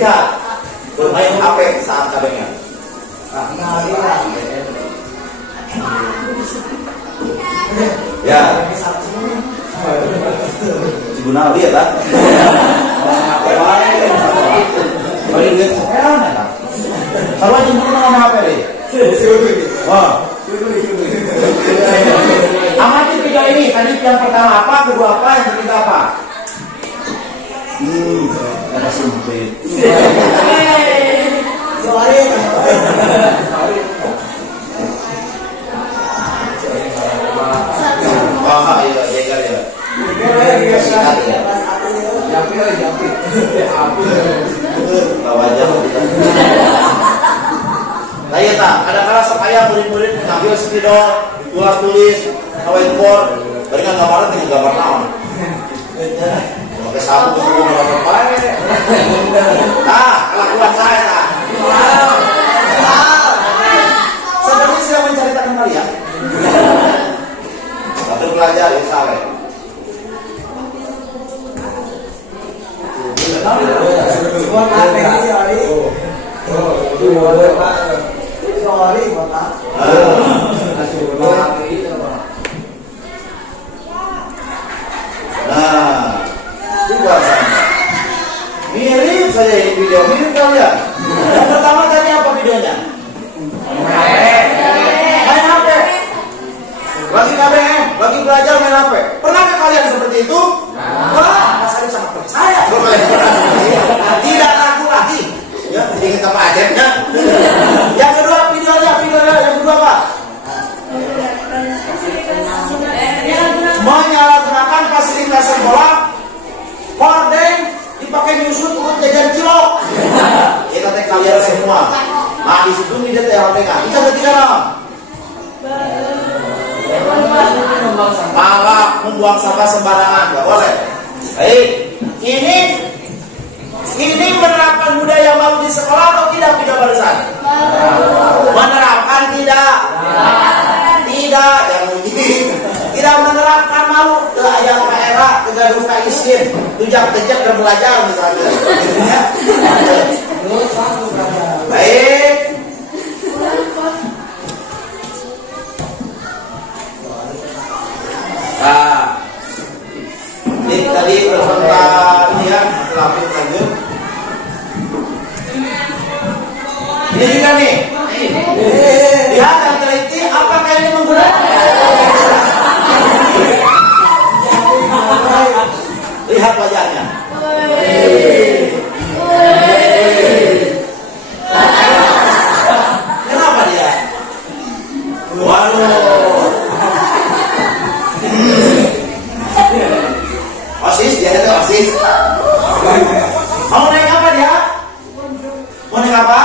Lihat bermain HP saat kabelnya. Ya, Cibuna lihat lah. Paling lihat heran ya. Kalau Cibuna ngomong HP deh. Wah. Amati video ini. Tadi yang pertama apa, kedua apa, yang ketiga apa? Ada sempit. Sorry. Wah, iya, jaga ya. Tahu aja. Nah iya tak, kadang-kadang supaya murid-murid ngambil spidol, tulis, whiteboard, berikan gambaran dengan gambar naon. Pakai sapu semua berapa baik. Nah, kelakuan saya tak. Sebenarnya saya menceritakan kalian. Satu belajar ya salah. Sorry, Bapak. kita lihat. Yang pertama tadi apa videonya? Main HP. Lagi KBM, lagi belajar main HP. Pernahkah kalian seperti itu? Wah, saya sangat percaya. Tidak ragu lagi. Ya, ingin sama ajetnya. Yang kedua videonya yang kedua apa? Menyalahgunakan fasilitas sekolah, hordeng dipakai nyusut untuk jajan cilok. Kita teh kalian semua. Nah di situ nih dia teh HPK. Bisa ketiga dong. Malah membuang sampah sembarangan, nggak boleh. Baik, ini menerapkan budaya malu di sekolah atau tidak barisan? Menerapkan tidak? Tidak, yang mungkin tidak menerapkan malu ke ayam era, ke gaduh ka iskin, tujak-tujak dan belajar misalnya. Baik. Nah, ini tadi peserta ini ya, lanjut. Ini juga nih. Lihat dan teliti apakah ini menggunakan. Lihat wajahnya. Kenapa dia? Waduh. OSIS, dia itu OSIS. Mau naik apa dia? Mau naik apa?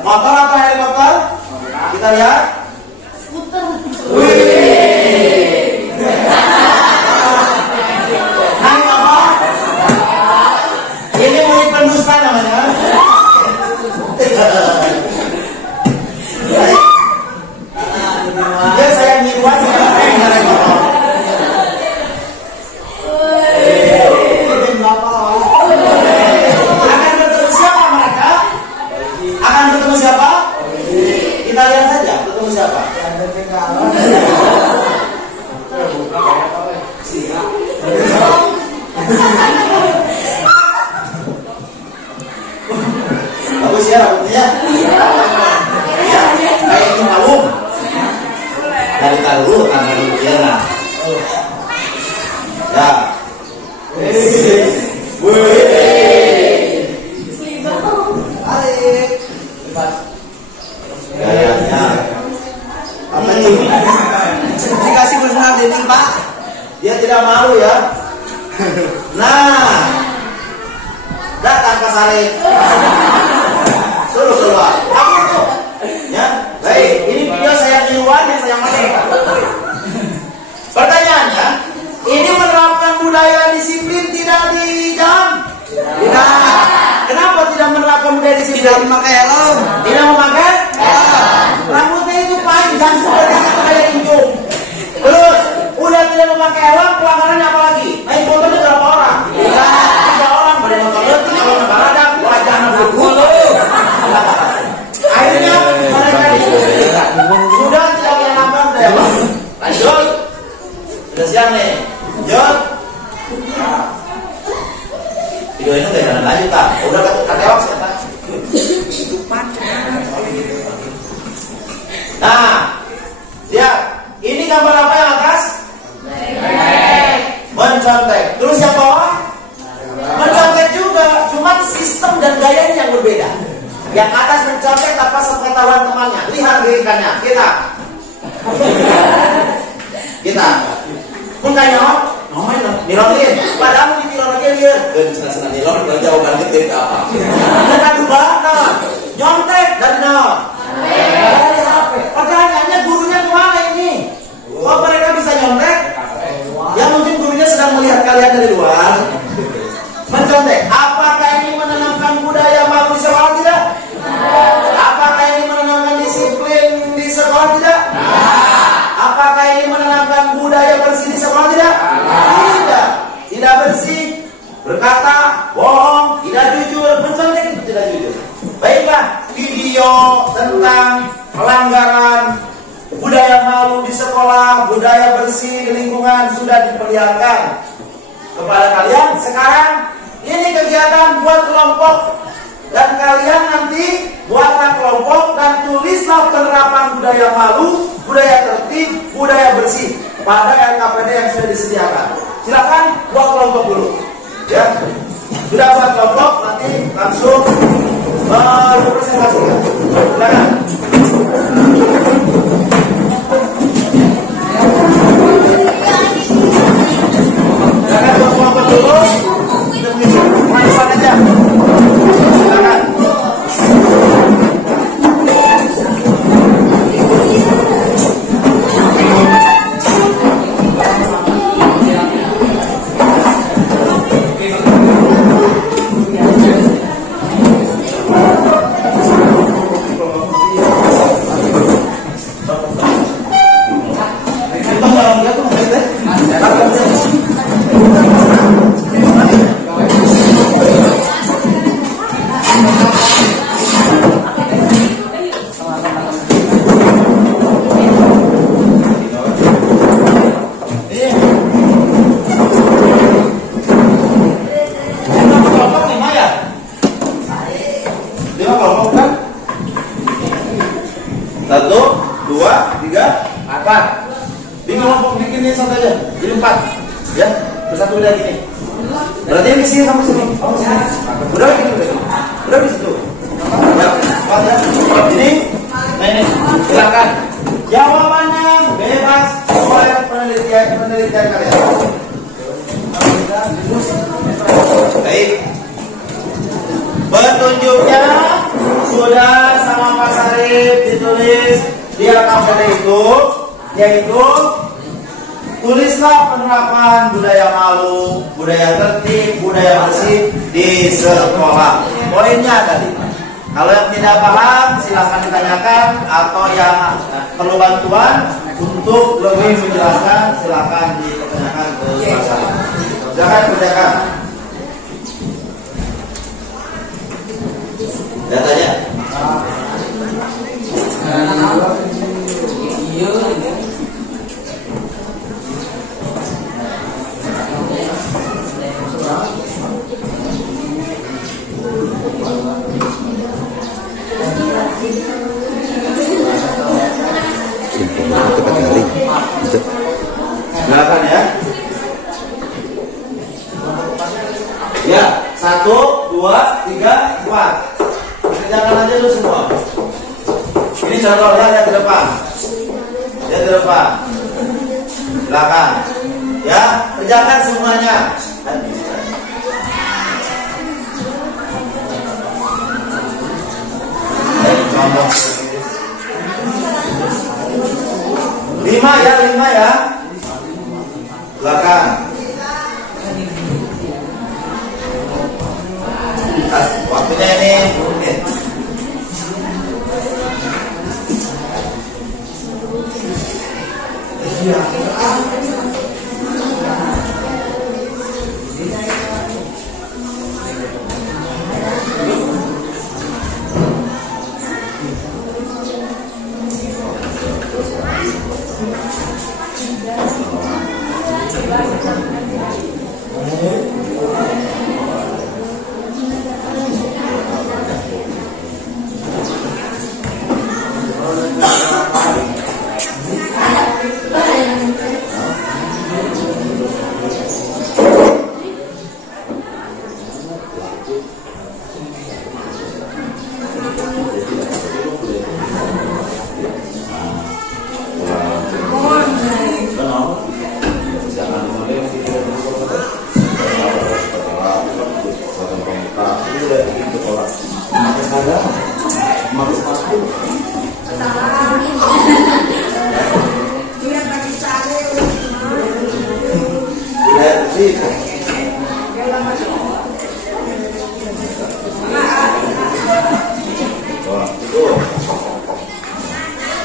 Motor atau helikopter? Kita lihat. Skuter. Naik apa? Ini murid pendusta namanya. Dia saya nyiruan juga naik motor. Akan bertemu siapa? Kita lihat saja bertemu siapa. Bagus ya rambutnya. Ya, kayak ini malum. Dari dulu karena dulu ya. Ya. Gayanya apa nih? Dikasih benar ini Pak. Dia tidak malu ya. Nah, datang ke sari. Suruh keluar. Apa itu? Ya, baik. Ini video saya tiruan yang saya main. Pertanyaannya, ini menerapkan budaya disiplin tidak di jam? Tidak. Kenapa tidak menerapkan budaya disiplin? Tidak memakai helm. Tidak memakai? Rambutnya itu panjang seperti kayak injung. Terus udah tidak memakai helm, pelanggarannya apa lagi? Naik motornya berapa orang? 3 orang. Pada motornya 3 orang berada, wajahnya berbulu. Akhirnya mereka dihentikan. Sudah tidak mengenakan budaya. Lanjut. Sudah siang nih. Lanjut. Video ini udah jangan lanjut kan? Udah ketewak sih kan? Nah, lihat. Ini gambar apa yang atas? Mencontek. Terus yang bawah? Mencontek juga. Cuma sistem dan gayanya yang berbeda. Yang atas mencontek tanpa sepengetahuan temannya. Lihat gerakannya. Kita. Mukanya ngomongin nironin. Padahal di nironin dia. Dan senang nilon jauh banget dari apa? Kita dua, nyontek dari nol. Dari HP. Pertanyaannya gurunya kemana ini? Kok mereka bisa nyontek? Ya mungkin gurunya sedang melihat kalian dari luar. Mencontek. Apakah ini menanamkan budaya malu di sekolah tidak? Apakah ini menanamkan disiplin di sekolah tidak? Apakah ini menanamkan budaya bersih di sekolah tidak? Tidak. Tidak bersih, berkata bohong, tidak jujur, mencontek itu tidak jujur. Baiklah, video tentang pelanggaran budaya malu di sekolah, budaya bersih di lingkungan sudah diperlihatkan kepada kalian. Sekarang ini kegiatan buat kelompok dan kalian nanti buatlah kelompok dan tulislah penerapan budaya malu, budaya tertib, budaya bersih pada LKPD yang sudah disediakan. Silakan buat kelompok dulu. Ya, sudah buat kelompok, nanti langsung berpresentasikan. Silakan. Silakan buat kelompok dulu. Depan aja. Silakan. Baik, petunjuknya sudah sama Pak Sarif ditulis di LKPD itu, yaitu tulislah penerapan budaya malu, budaya tertib, budaya bersih di sekolah. Poinnya tadi. Kalau yang tidak paham silahkan ditanyakan, atau yang perlu bantuan untuk lebih menjelaskan silahkan ditanyakan ke Pak Sarif. Silahkan kerjakan. Datanya. Silakan ya. Ya, 1, 2, 3, 4. Kerjakan aja dulu semua. Ini contohnya yang ke depan. Yang ke depan. Silakan. Ya, kerjakan semuanya. Contoh. 5 ya, 5 ya. Silakan. Waktunya ini menit.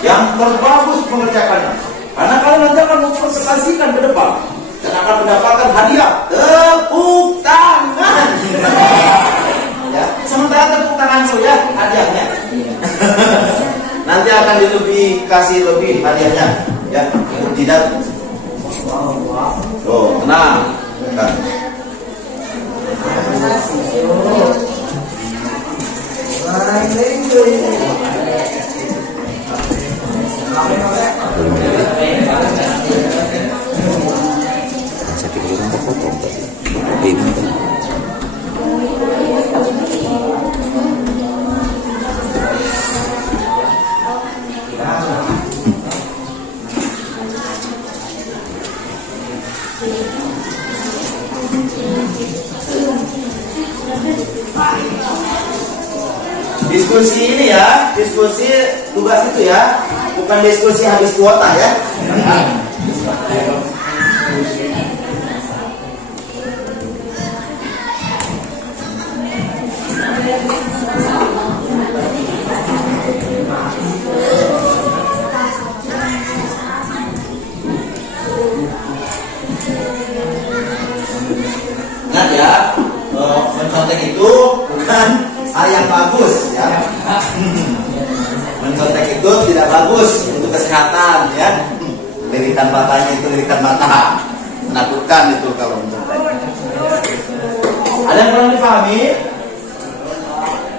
Yang terbagus mengerjakannya, karena kalian nanti akan mempresentasikan ke depan dan akan mendapatkan hadiah tepuk tangan. Ya, sementara tepuk tangan dulu ya hadiahnya. Nanti akan kasih lebih hadiahnya, ya, tidak. Oh, tenang. Diskusi ini ya, diskusi tugas itu ya, bukan diskusi habis kuota ya. Ingat ya, mencontek itu bukan hal yang bagus ya. Mencontek itu tidak bagus untuk kesehatan ya. Lirikan matanya itu lirikan mata, menakutkan itu kalau mencontek. Ada yang kurang dipahami?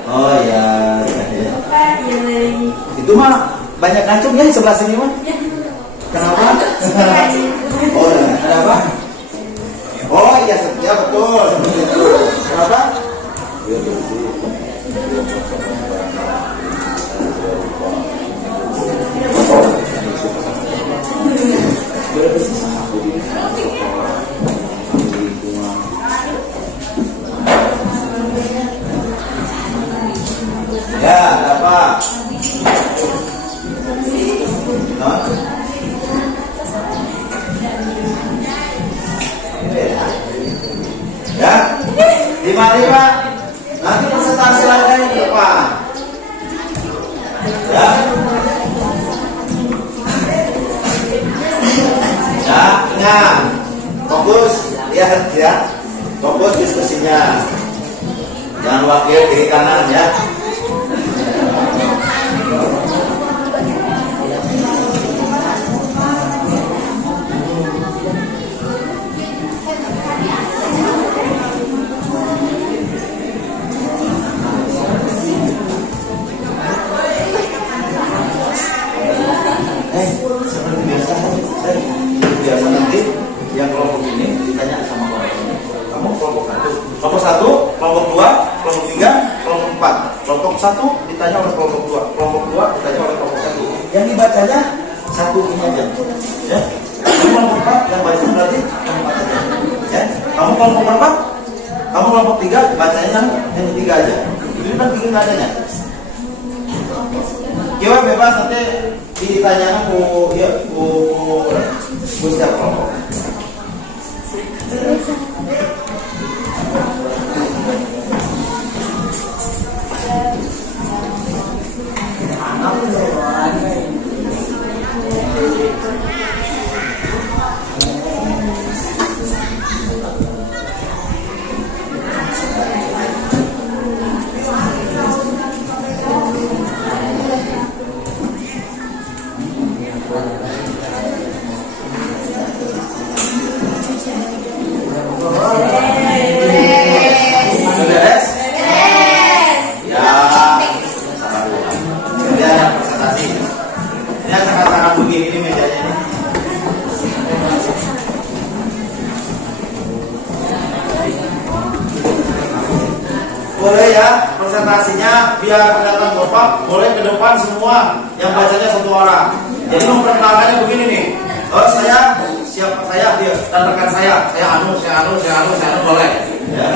Oh ya, ya. Itu mah banyak ngacung ya di sebelah sini mah. Kenapa? Oh, ada apa? Oh iya, ya betul. Kenapa? Ya, ada apa? Ya, 55. Nanti presentasi lagi di depan. Ya. Ya, ingat. Fokus, lihat ya. Fokus diskusinya. Jangan wakil kiri kanan ya. Biasa nanti yang kelompok ini ditanya sama kelompok ini. Kamu kelompok satu, kelompok dua, kelompok tiga, kelompok empat. Kelompok satu ditanya oleh kelompok dua ditanya oleh kelompok satu. Yang dibacanya satu ini aja. Ya. Kamu kelompok empat yang baca berarti kelompok aja. Ya. Kamu kelompok berapa? Kamu kelompok tiga bacanya yang tiga aja. Itu kan bikin adanya. Coba bebas nanti ditanya aku ya aku setiap kelompok. Boleh ya presentasinya biar kelihatan kompak, boleh ke depan semua yang bacanya satu orang. Jadi memperkenalkannya begini nih. Oh saya siapa saya dia dan rekan saya anu boleh. Ya.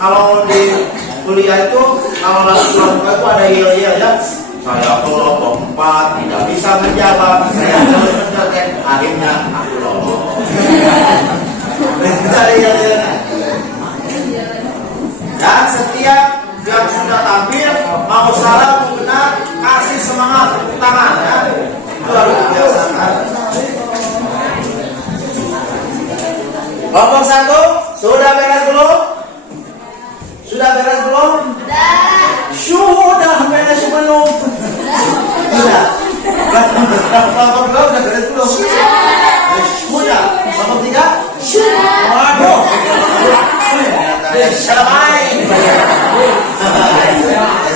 Kalau di kuliah itu kalau lagi kelompok itu ada iya ya. Saya kelompok 4 tidak bisa menjawab. Saya harus menjawab. Akhirnya aku lolos. Dan setiap yang sudah tampil mau salah mau benar kasih semangat tepuk tangan ya. Itu harus dibiasakan. Kelompok satu sudah beres belum? Sudah beres belum? Sudah beres belum? Sudah. Kelompok dua sudah beres belum? Sudah. Kelompok tiga? Waduh.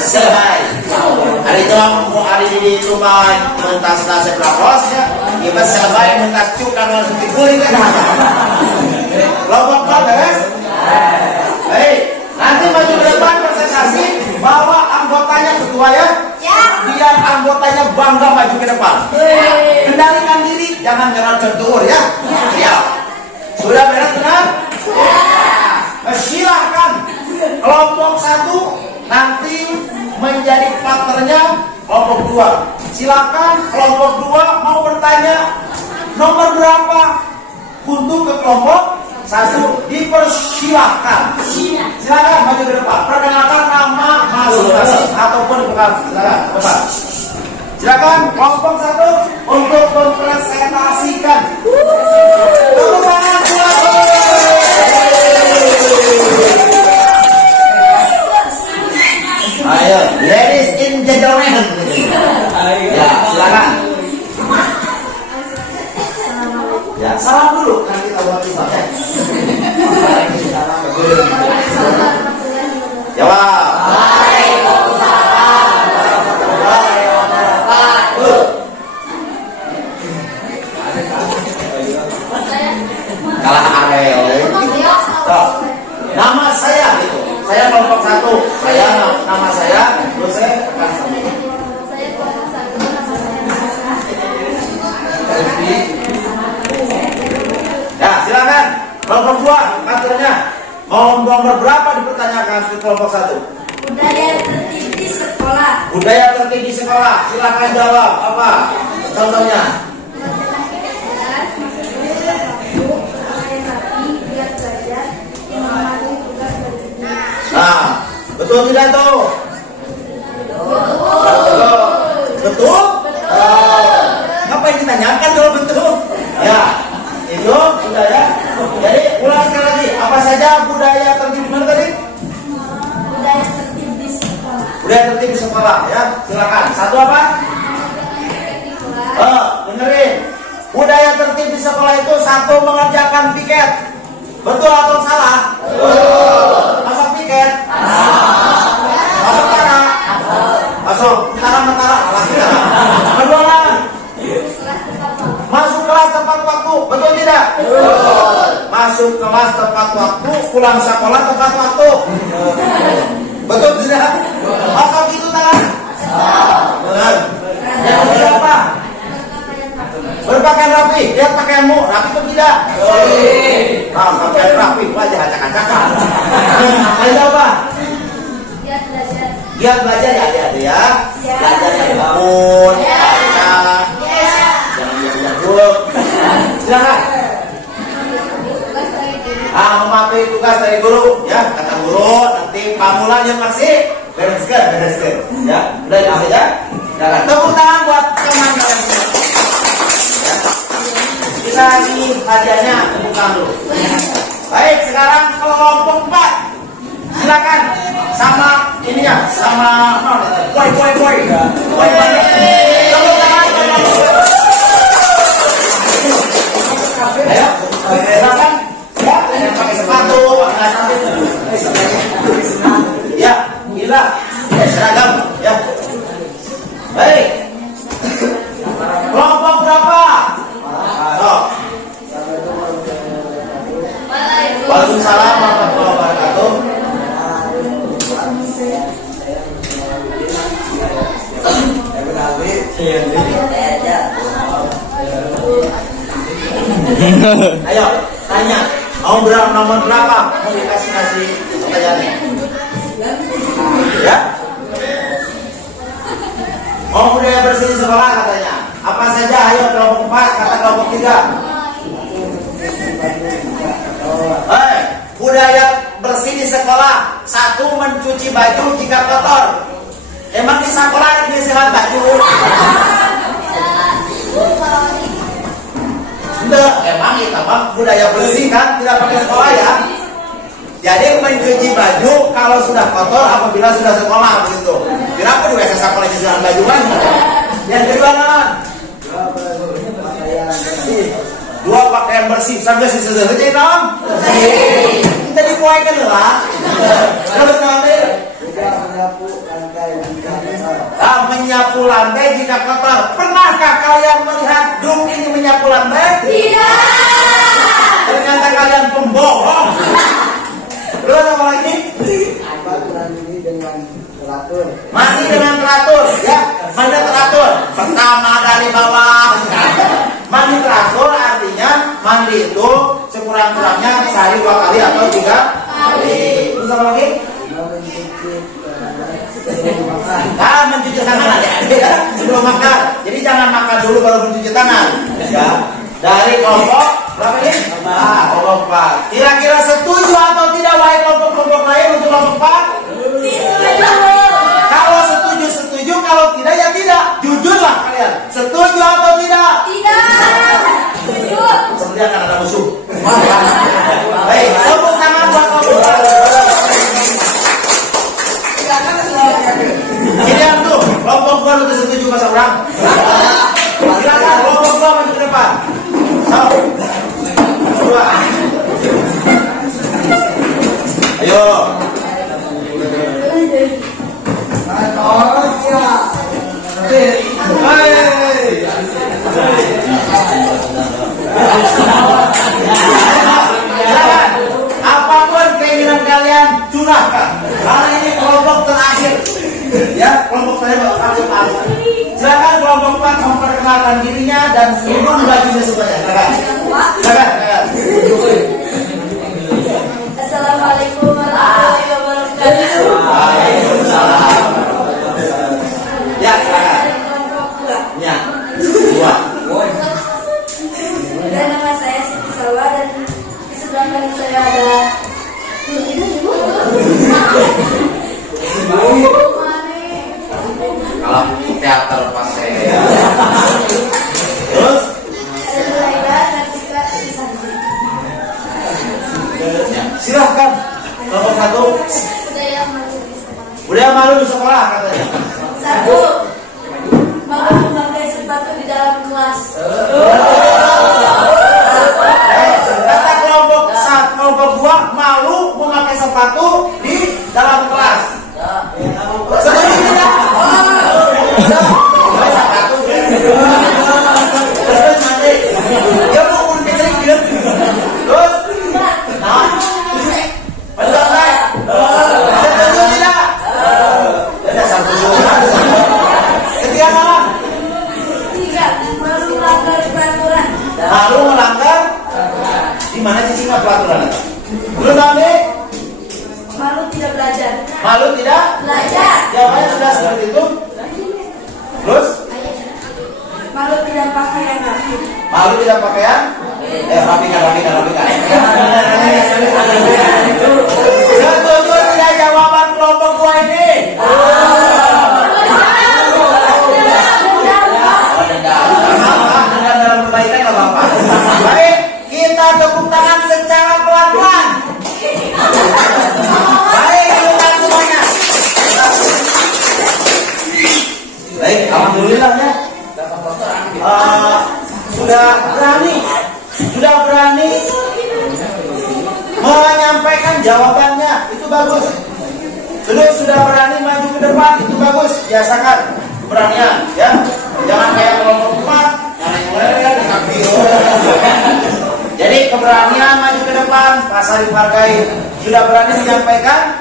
Selesai. Hari itu aku hari di rumah mentas nasi berakos ya. Kita selesai mentas cukan langsung dikulik kan. Kelompok beres. Hei, nanti maju ke depan presentasi bawa anggotanya ketua ya. Biar anggotanya bangga maju ke depan. Kendalikan diri, jangan nyerang tertur ya. Siap. Sudah beres benar? Silahkan kelompok satu nanti menjadi partnernya kelompok 2. Silakan kelompok 2 mau bertanya nomor berapa untuk ke kelompok 1. Dipersilakan. Silakan maju ke depan. Perkenalkan nama masing-masing ataupun bukan. Silakan ke depan. Silakan kelompok 1 untuk mempresentasikan. Tepuk tangan. Ayo, ladies and gentlemen. Ya, silakan. Ya, salam dulu kan kita buat pakai. Jawab. Waalaikumsalam warahmatullahi wabarakatuh. Kalah Ariel. Nama saya gitu. Saya kelompok 1. Saya nama saya. Terus saya ya, silakan. Kelompok 2, aturnya. Mau nomor berapa dipertanyakan di kelompok 1? Budaya tertib di sekolah. Budaya tertib di sekolah. Silakan jawab. Apa contohnya? Nah, betul tidak tuh? Betul? Ngapain ditanyakan kalau betul? Ya, itu budaya. Jadi ulang sekali lagi. Apa saja budaya tertib mana tadi? Budaya tertib di sekolah. Budaya tertib di sekolah, ya. Silakan. 1 apa? Dengerin. Budaya tertib di sekolah itu 1 mengerjakan piket. Betul atau salah? Betul. Masuk piket? Masuk tara? Masuk. Tara-tara. Kedua. Masuk kelas tepat waktu. Betul tidak? Betul. Masuk kelas tepat waktu, pulang sekolah tepat waktu. Betul tidak? Masuk itu tangan. Benar. Yang kedua apa? Berpakaian rapi. Lihat pakaianmu rapi atau tidak? Nah, pakaian rapi, wajah acak-acakan. Ayo apa? Giat belajar ya adik-adik ya. Belajar yang bangun, baca. Jangan diam-diam dulu. Silakan. Mematuhi tugas dari guru, ya. Kata guru, nanti pamulan yang masih bereskan. Ya, udah itu saja. Silakan. Tepuk tangan buat teman kalian semua. Kita lagi hadiahnya bukan dulu. Baik, sekarang kelompok 4. Silakan sama ininya, sama boy. Tepuk tangan. Ayo, silakan. Ya, yang pakai sepatu, pakai ya, gila. Ya, seragam, ya. Baik. Kelompok berapa? Waalaikumsalam warahmatullahi wabarakatuh. Ayo, tanya. Mau berapa nomor berapa? Mau dikasih pertanyaannya? Ya? Mau budaya bersih di sekolah katanya. Apa saja? Ayo kelompok 4, kata kelompok 3. Budaya bersih di sekolah. 1, mencuci baju jika kotor. Emang di sekolah ada bersihan baju? Enggak, emang itu apa? Budaya bersih kan tidak pakai sekolah ya. Jadi mencuci baju kalau sudah kotor apabila sudah sekolah begitu. Kenapa di WC sekolah bersihan baju kan? Yang kedua kan? 2, pakaian bersih. Sampai sisa-sisa aja dong. Kita dipuaikan lah. Kalau nanti menyapu lantai jika kotor. Pernahkah kalian melihat drum ini menyapu lantai? Tidak. Ternyata kalian pembohong. Terus apa lagi? Mandi dengan teratur, ya. Mandi teratur. Pertama dari bawah. Mandi teratur artinya mandi itu sekurang-kurangnya sehari 2 kali atau 3 kali. Terus apa lagi? mencuci tangan adik-adik ya, sebelum makan. Jadi jangan makan dulu baru mencuci tangan. Ya. Dari kelompok berapa ini? Kelompok 4. Kira-kira setuju atau tidak wahai kelompok-kelompok lain untuk kelompok 4? Kalau setuju, kalau tidak ya tidak. Jujurlah kalian. Setuju atau tidak? Tidak. Setuju. Seperti akan ada musuh. Baik, tepuk tangan buat kelompok. Kalian tuh, kelompok 2 udah setuju masa orang. Silakan kelompok 2 maju ke depan. Dua. Ayo. Silakan. Apapun keinginan kalian curahkan. Karena ini kelompok terakhir. Ya, kelompok saya bakal masuk. Silakan kelompok 4 memperkenalkan dirinya dan turun bajunya semuanya. Silakan. Assalamualaikum warahmatullahi wabarakatuh. Waalaikumsalam. Ya, silakan. Ya, 2. Dan nama saya Siti Salwa dan di sebelah kanan saya ada kalau teater pas saya. Terus? ada Laila dan juga Santi. Ya, silahkan. Kelompok 1. Budaya malu di sekolah katanya. 1. Malu memakai sepatu di dalam kelas. Kata kelompok 2 malu memakai sepatu di dalam kelas. Setuju tidak? Ya mau menjadi film. Terus? Nah, betul kan? Setuju tidak? Ada satu. Ketiga apa? 3. Malu melanggar peraturan. Malu melanggar? Di mana sih singkat peraturan? Belum kami? Malu tidak belajar. Malu tidak? Belajar. Jawabannya sudah seperti itu. Terus? Malu tidak pakaian rapi. Malu tidak pakaian? Rapikan. Setuju tidak jawaban kelompok 2 ini? Dengan dalam kebaikan nggak apa-apa. Baik, kita tepuk tangan secara pelan-pelan. Baik, kita semuanya. Baik, alhamdulillah ya. Sudah berani menyampaikan jawabannya, itu bagus. Sudah berani maju ke depan, itu bagus. Biasakan keberanian, ya. Jangan kayak kelompok 4, jadi keberanian maju ke depan, pasal dihargai. Sudah berani menyampaikan,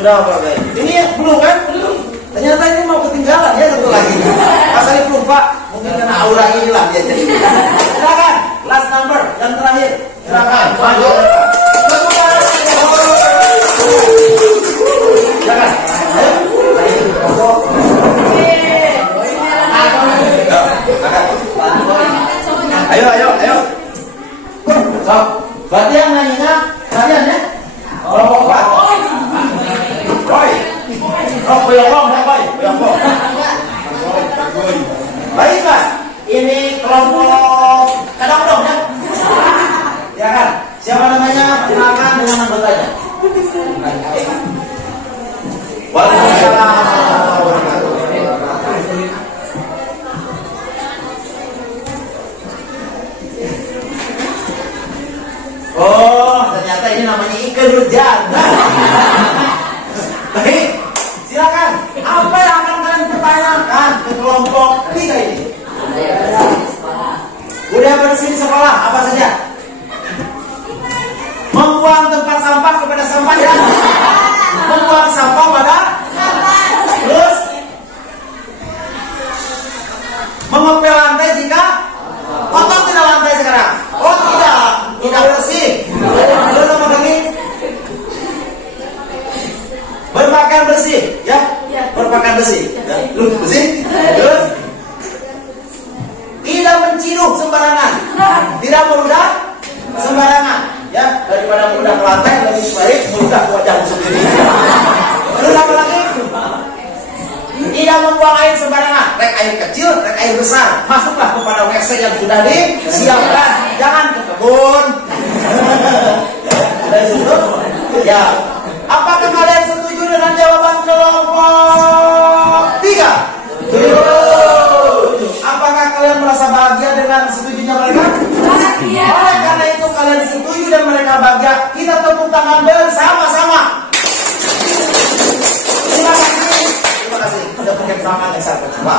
sudah berani. Ini belum kan? Belum. Ternyata ini mau ketinggalan ya satu lagi. Pasal belum Pak, mungkin kena aura inilah dia jadi. Silakan, last number yang terakhir. Silakan, maju. Silakan. Ayo. So, berarti yang nanya kalian ya? Kelompok 4. Boy. Baik Pak, ini kelompok kadang-kadang ya? Ya kan? Siapa namanya? merupakan besi. Besi. Terus tidak menciduk sembarangan, tidak meludah sembarangan. Ya, daripada meludah ke lantai lebih baik meludah ke wajah sendiri. Terus apa lagi? Tidak membuang air sembarangan, rek air kecil, rek air besar. Masuklah kepada WC yang sudah disiapkan. Jangan ke kebun. Sudah disuruh? Ya. Apakah kalian setuju dengan jawaban kelompok 3? Apakah kalian merasa bahagia dengan setujunya mereka? Bahagia. Oleh karena itu kalian setuju dan mereka bahagia, kita tepuk tangan bersama-sama. Terima kasih. Udah pakai tangan yang sangat kecewa.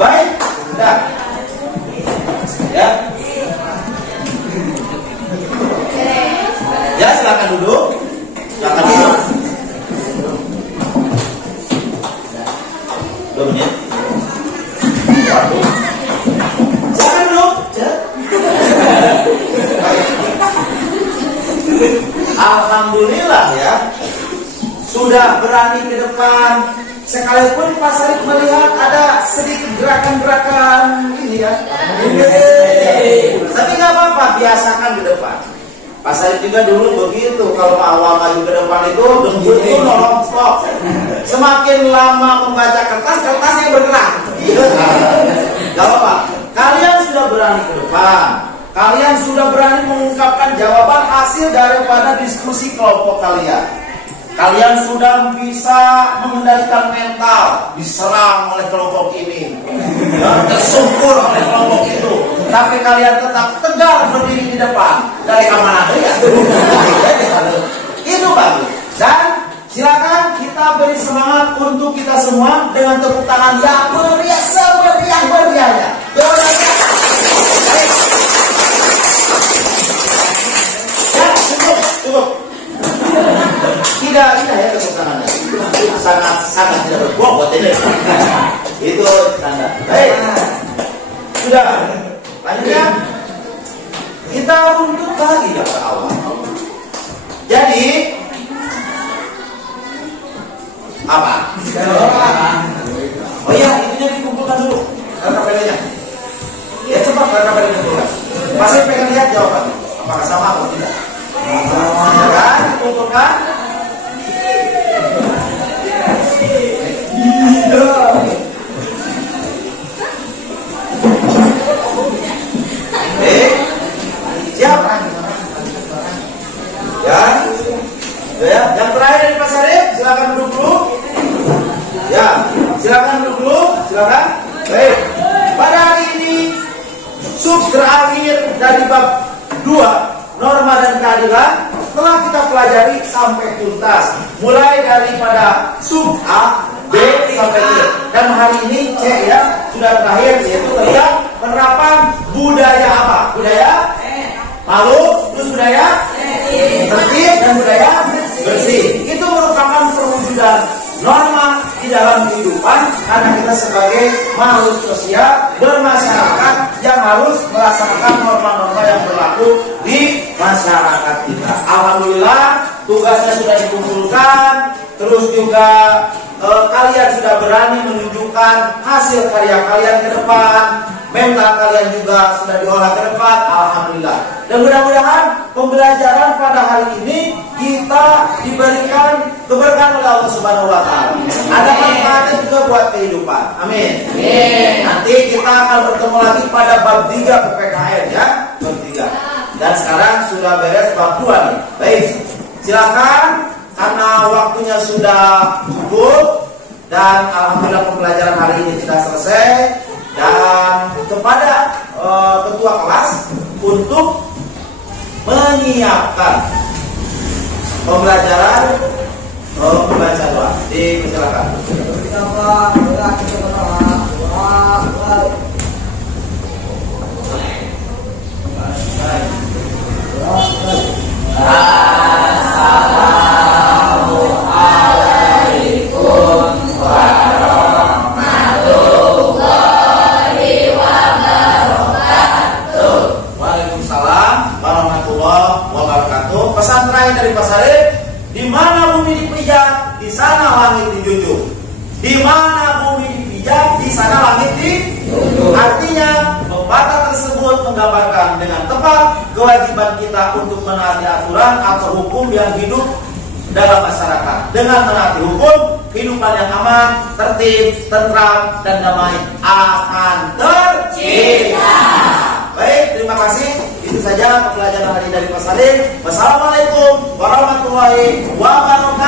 Baik, sudah. Ya. Ya, silakan duduk. Silakan duduk. 2 menit. Silakan duduk. Alhamdulillah ya, sudah berani ke depan. Sekalipun Pak Sarip melihat ada sedikit gerakan-gerakan ini ya, tapi nggak apa-apa, biasakan ke depan. Pak Sarip juga dulu begitu, kalau awal maju ke depan itu dengkul itu nolong-stop. Semakin lama membaca kertasnya bergerak. Gak apa-apa. Kalian sudah berani ke depan. Kalian sudah berani mengungkapkan jawaban hasil daripada diskusi kelompok kalian. Kalian sudah bisa mengendalikan mental, diserang oleh kelompok ini, tersungkur oleh kelompok itu, tapi kalian tetap tegar berdiri di depan. Dari mana ya? Itu bagus. Dan silakan kita beri semangat untuk kita semua dengan tepuk tangan yang meriah semeriah-meriahnya. Baik. Ya, cukup. Tidak ya tepuk tangannya. Sangat tidak berbobot ini. Itu tanda. Baik. Sudah. Lanjutnya. Kita runut lagi ke awal. Jadi apa? Oh iya, itunya dikumpulkan dulu. KKPD-nya. Ya cepat KKPD dikumpulkan. Masih pengen lihat jawabannya. Apakah sama atau tidak? Ya kan? Dikumpulkan. Siap? Ya, yang terakhir dari Pak Sarip, silakan duduk dulu. Ya, silakan duduk dulu, silakan. Baik. Pada hari ini sub terakhir dari bab 2, norma dan keadilan, telah kita pelajari sampai tuntas. Mulai daripada sub A, B sampai C. Dan hari ini C ya, sudah terakhir, yaitu tentang penerapan budaya apa? Budaya malu, terus budaya tertib, dan budaya bersih. Itu merupakan perwujudan norma di dalam kehidupan, karena kita sebagai makhluk sosial bermasyarakat yang harus melaksanakan norma-norma yang berlaku di masyarakat kita. Alhamdulillah tugasnya sudah dikumpulkan, terus juga kalian sudah berani menunjukkan hasil karya kalian ke depan. Mental kalian juga sudah diolah ke depan, alhamdulillah. Dan mudah-mudahan pembelajaran pada hari ini kita diberikan keberkahan oleh Allah Subhanahu wa taala. Ada manfaatnya juga buat kehidupan. Amin. Nanti kita akan bertemu lagi pada bab 3 PPKN ya, bab 3. Dan sekarang sudah beres bab 2 nih. Baik. Silakan, karena waktunya sudah cukup dan alhamdulillah pembelajaran hari ini sudah selesai. Dan kepada ketua kelas untuk menyiapkan pembelajaran membaca doa. Dipersilakan. Assalamualaikum warahmatullahi wabarakatuh. Waalaikumsalam warahmatullahi wabarakatuh. Pesan terakhir dari Pak Sarip, di mana bumi dipijak, di sana langit dijunjung. Di mana bumi dipijak, di sana langit dijunjung. Artinya pepatah tersebut menggambarkan dengan tepat kewajiban kita untuk menaati aturan atau hukum yang hidup dalam masyarakat. Dengan menaati hukum, kehidupan yang aman, tertib, tentram, dan damai akan tercipta. Baik, terima kasih. Itu saja pembelajaran hari dari Pak Salim. Wassalamualaikum warahmatullahi wabarakatuh.